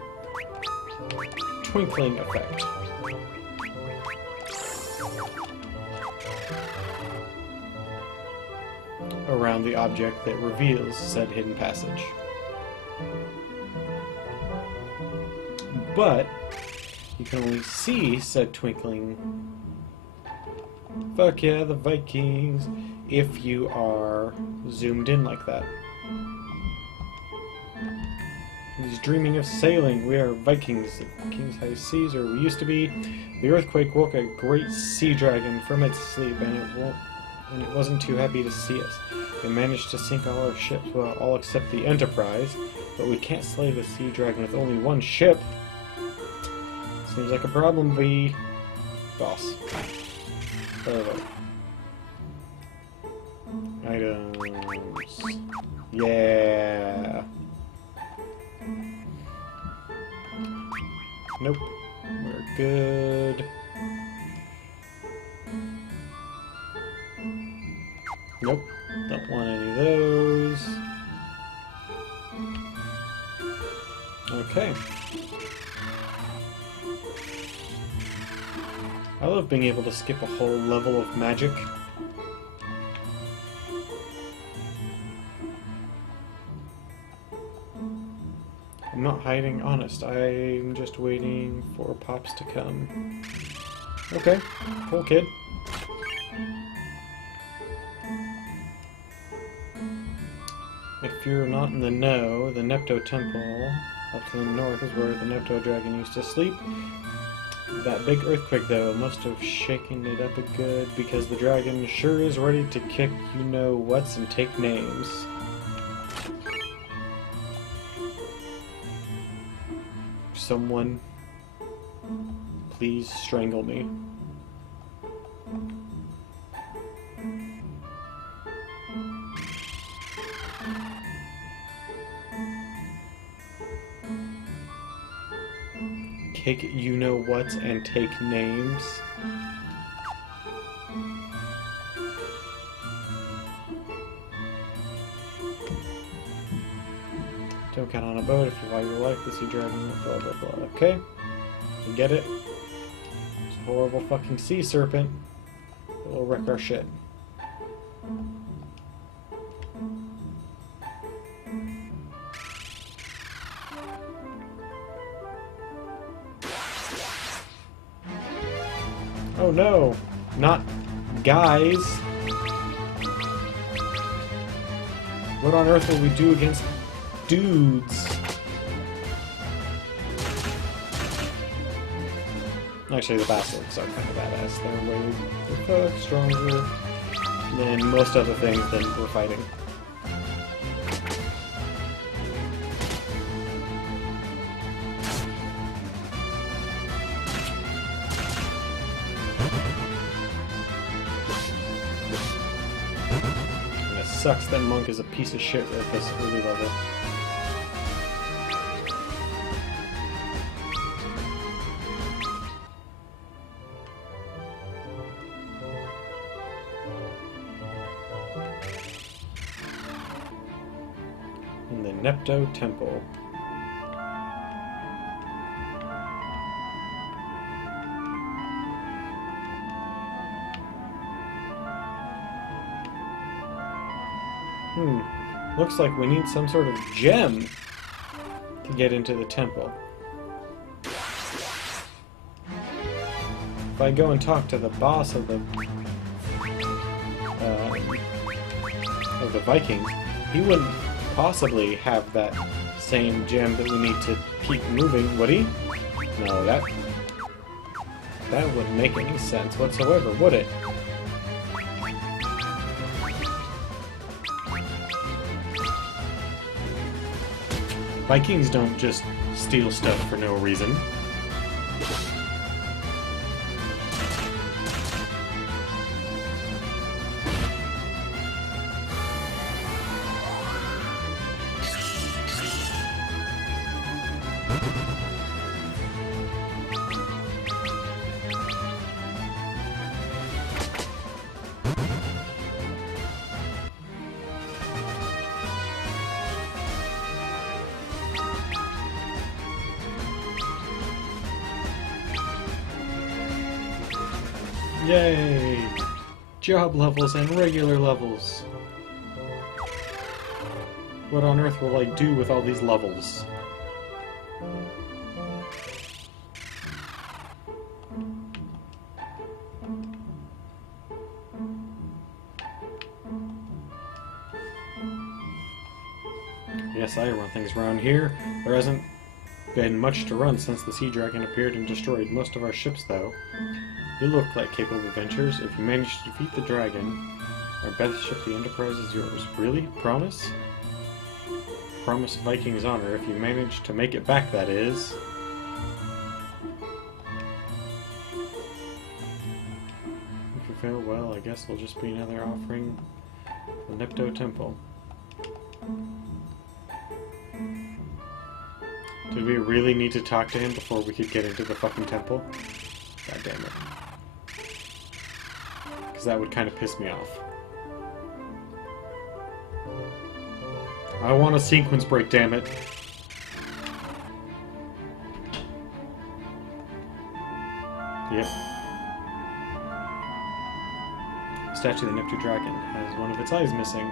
twinkling effect. Around the object that reveals said hidden passage. But you can only see said twinkling, fuck yeah, the Vikings, if you are zoomed in like that. He's dreaming of sailing. We are Vikings, the King's High Seas, or we used to be. The earthquake woke a great sea dragon from its sleep, and it wasn't too happy to see us. It managed to sink all our ships, well, all except the Enterprise, but we can't slay the sea dragon with only one ship. Seems like a problem, V. Boss. Items. Yeah. Nope. We're good. Nope. Don't want any of those. Okay. I love being able to skip a whole level of magic. I'm not hiding, honest. I'm just waiting for Pops to come. Okay, cool kid. If you're not in the know, the Nepto Temple up to the north is where the Nepto Dragon used to sleep. That big earthquake, though, must have shaken it up a good, because the dragon sure is ready to kick you-know-whats and take names. Someone, please strangle me. Kick you-know-whats and take names. Don't count on a boat if you value your life, the sea dragon, blah blah blah. Okay? You get it? It's a horrible fucking sea serpent that will wreck our shit. Oh no! Not guys! What on earth will we do against dudes? Actually, the Basilics are kind of badass. They're way stronger than most other things that we're fighting. Sucks that Monk is a piece of shit at this early level. in the Nepto Temple. Looks like we need some sort of gem to get into the temple. If I go and talk to the boss of the Vikings, he wouldn't possibly have that same gem that we need to keep moving, would he? No, that wouldn't make any sense whatsoever, would it? Vikings don't just steal stuff for no reason. Yay! Job levels and regular levels. What on earth will I do with all these levels? Yes, I run things around here. There hasn't been much to run since the Sea Dragon appeared and destroyed most of our ships, though. You look like capable adventurers. If you manage to defeat the dragon, our best ship, the Enterprise, is yours. Really? Promise? Promise Viking's honor, if you manage to make it back, that is. If you fail, well, I guess we'll just be another offering the Nepto Temple. Did we really need to talk to him before we could get into the fucking temple? God damn it. Because that would kind of piss me off. I want a sequence break, damn it. Yep. The statue of the Neptune Dragon has one of its eyes missing.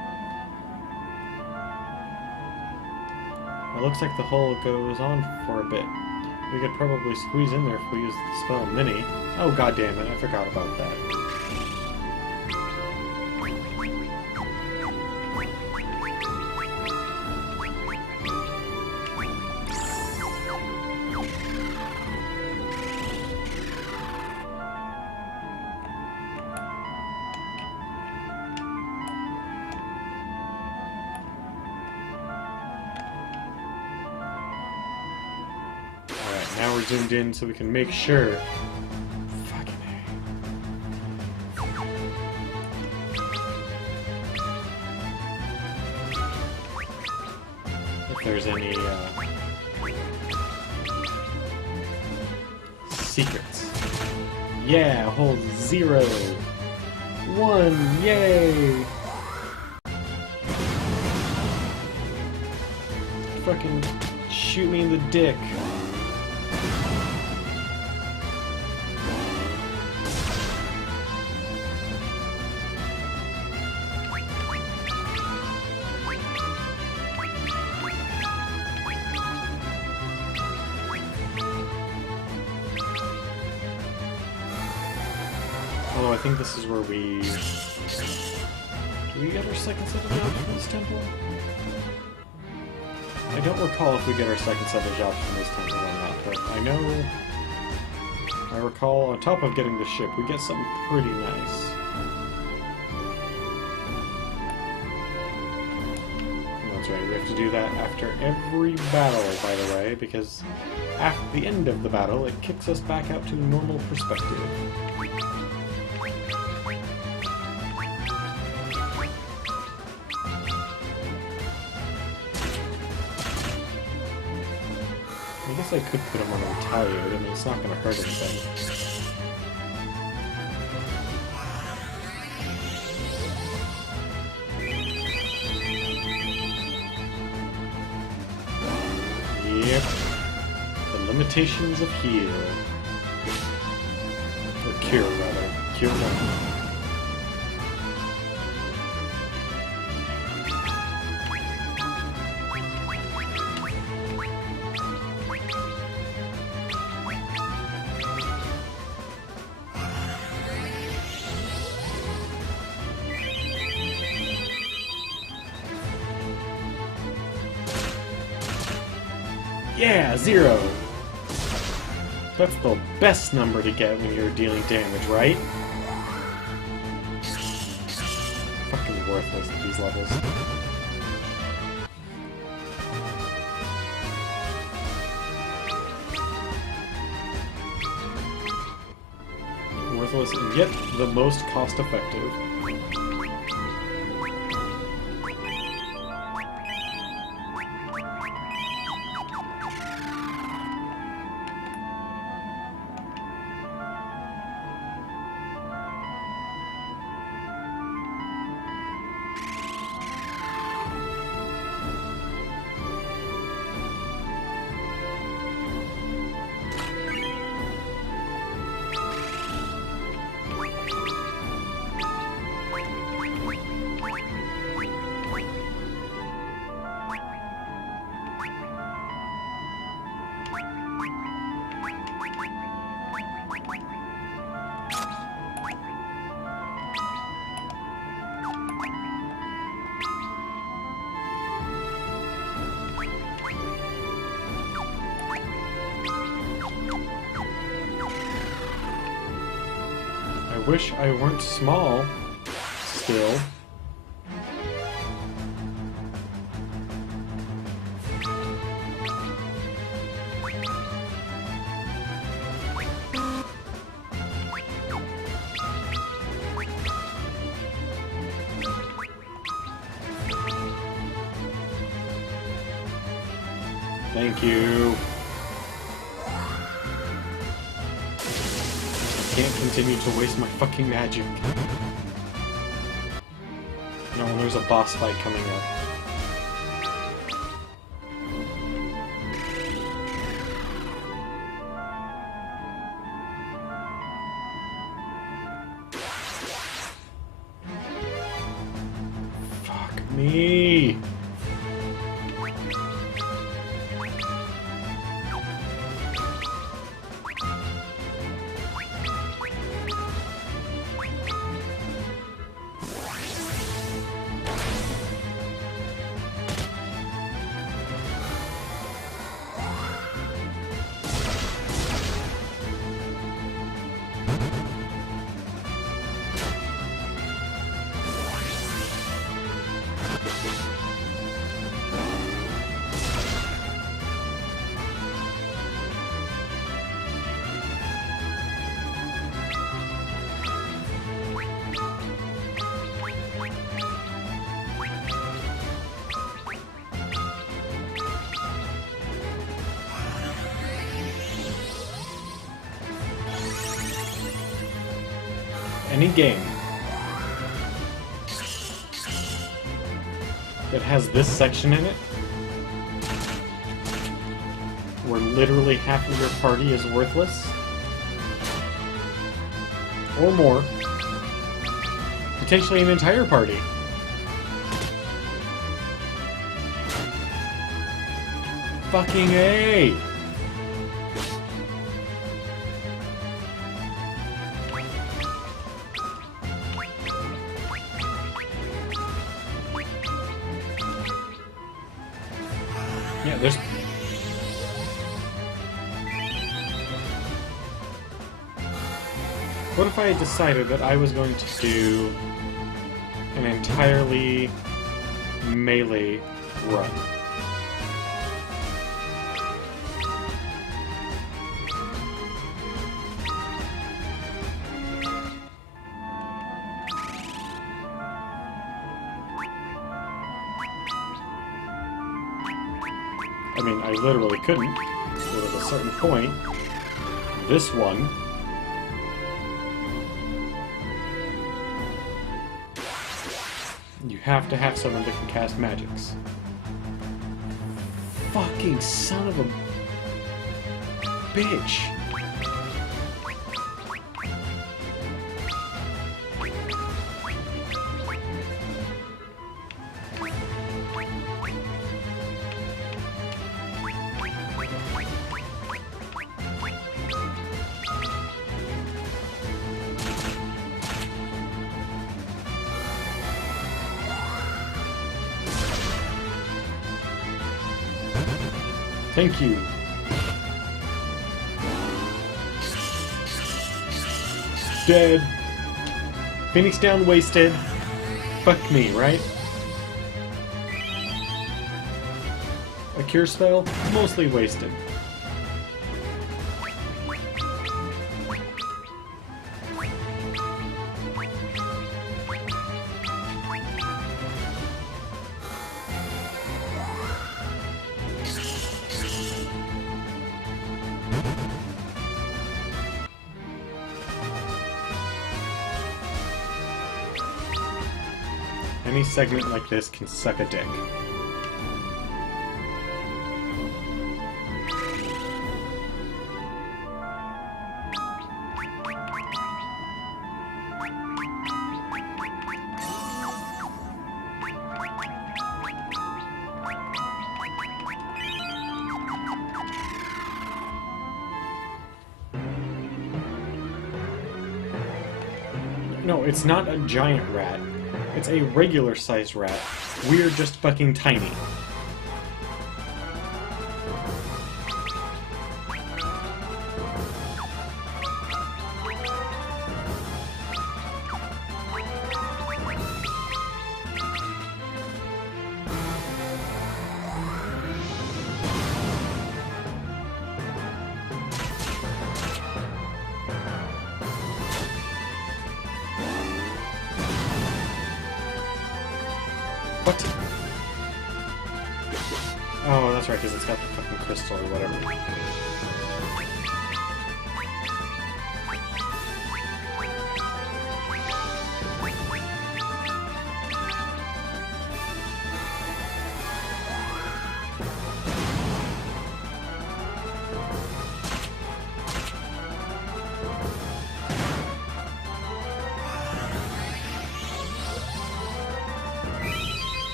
It looks like the hole goes on for a bit. We could probably squeeze in there if we use the spell Mini. Oh, god damn it, I forgot about that. Now we're zoomed in so we can make sure. Fucking A. If there's any secrets. Yeah, hold 0. 1, yay! Fucking shoot me in the dick. Oh, I think this is where we... Do we get our second set of jobs from this temple? I don't recall if we get our second set of jobs from this temple or not, but I recall on top of getting the ship, we get something pretty nice. That's right, we have to do that after every battle, by the way, because at the end of the battle, it kicks us back out to normal perspective. I guess I could put him on a retaliate. I mean, it's not going to hurt anything. Incantations of Heal. Or Cure, rather. Cure 1. Yeah, 0! That's the best number to get when you're dealing damage, right? Fucking worthless at these levels. Worthless and yet the most cost-effective. I wish I weren't small, still. Thank you. Can't continue to waste my fucking magic. No, when there's a boss fight coming up. Fuck me. Any game that has this section in it, where literally half of your party is worthless, or more, potentially an entire party. Fucking A! Yeah, there's... What if I had decided that I was going to do an entirely melee run? I mean, I literally couldn't, but at a certain point, this one... You have to have someone that can cast magics. Fucking son of a bitch! Thank you. Dead. Phoenix down, wasted. Fuck me, right? A cure spell? Mostly wasted. Any segment like this can suck a dick. No, it's not a giant rat. It's a regular-sized rat. We're just fucking tiny. What? Oh, that's right, because it's got the fucking crystal or whatever.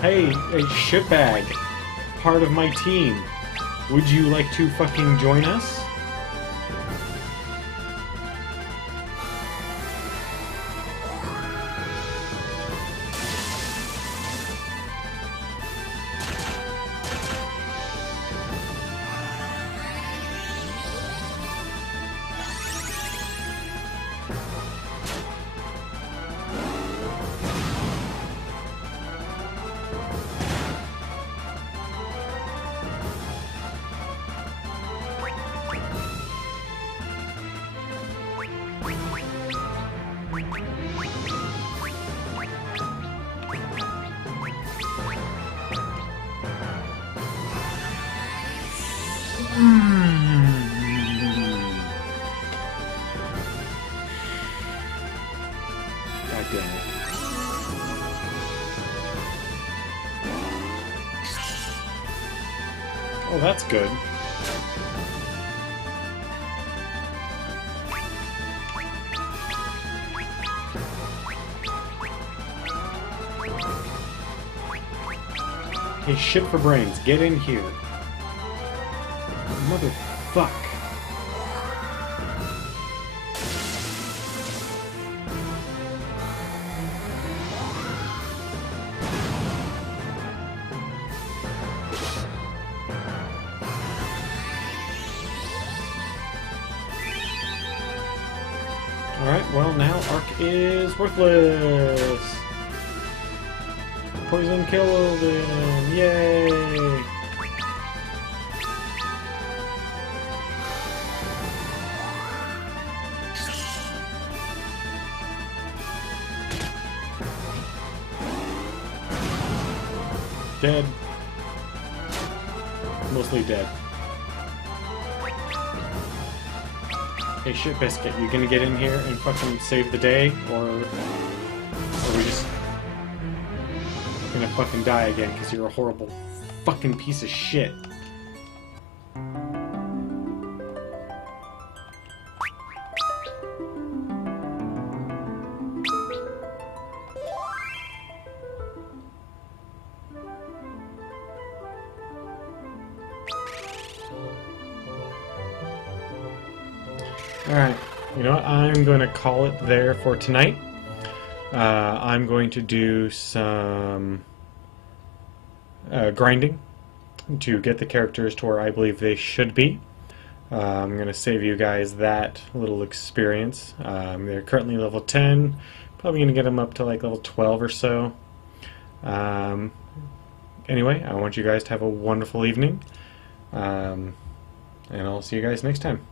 Hey, a shitbag, part of my team. Would you like to fucking join us? God damn it. Oh, that's good. Hey, shit for brains, get in here. Motherfuck. Alright, well now Arc is worthless. Poison killed him, yay! Dead. Mostly dead. Hey, shit biscuit, you gonna get in here and fucking save the day, or gonna fucking die again because you're a horrible fucking piece of shit. Alright, you know what? I'm going to call it there for tonight. I'm going to do some grinding to get the characters to where I believe they should be. I'm going to save you guys that little experience. They're currently level 10, probably going to get them up to like level 12 or so. Anyway, I want you guys to have a wonderful evening, and I'll see you guys next time.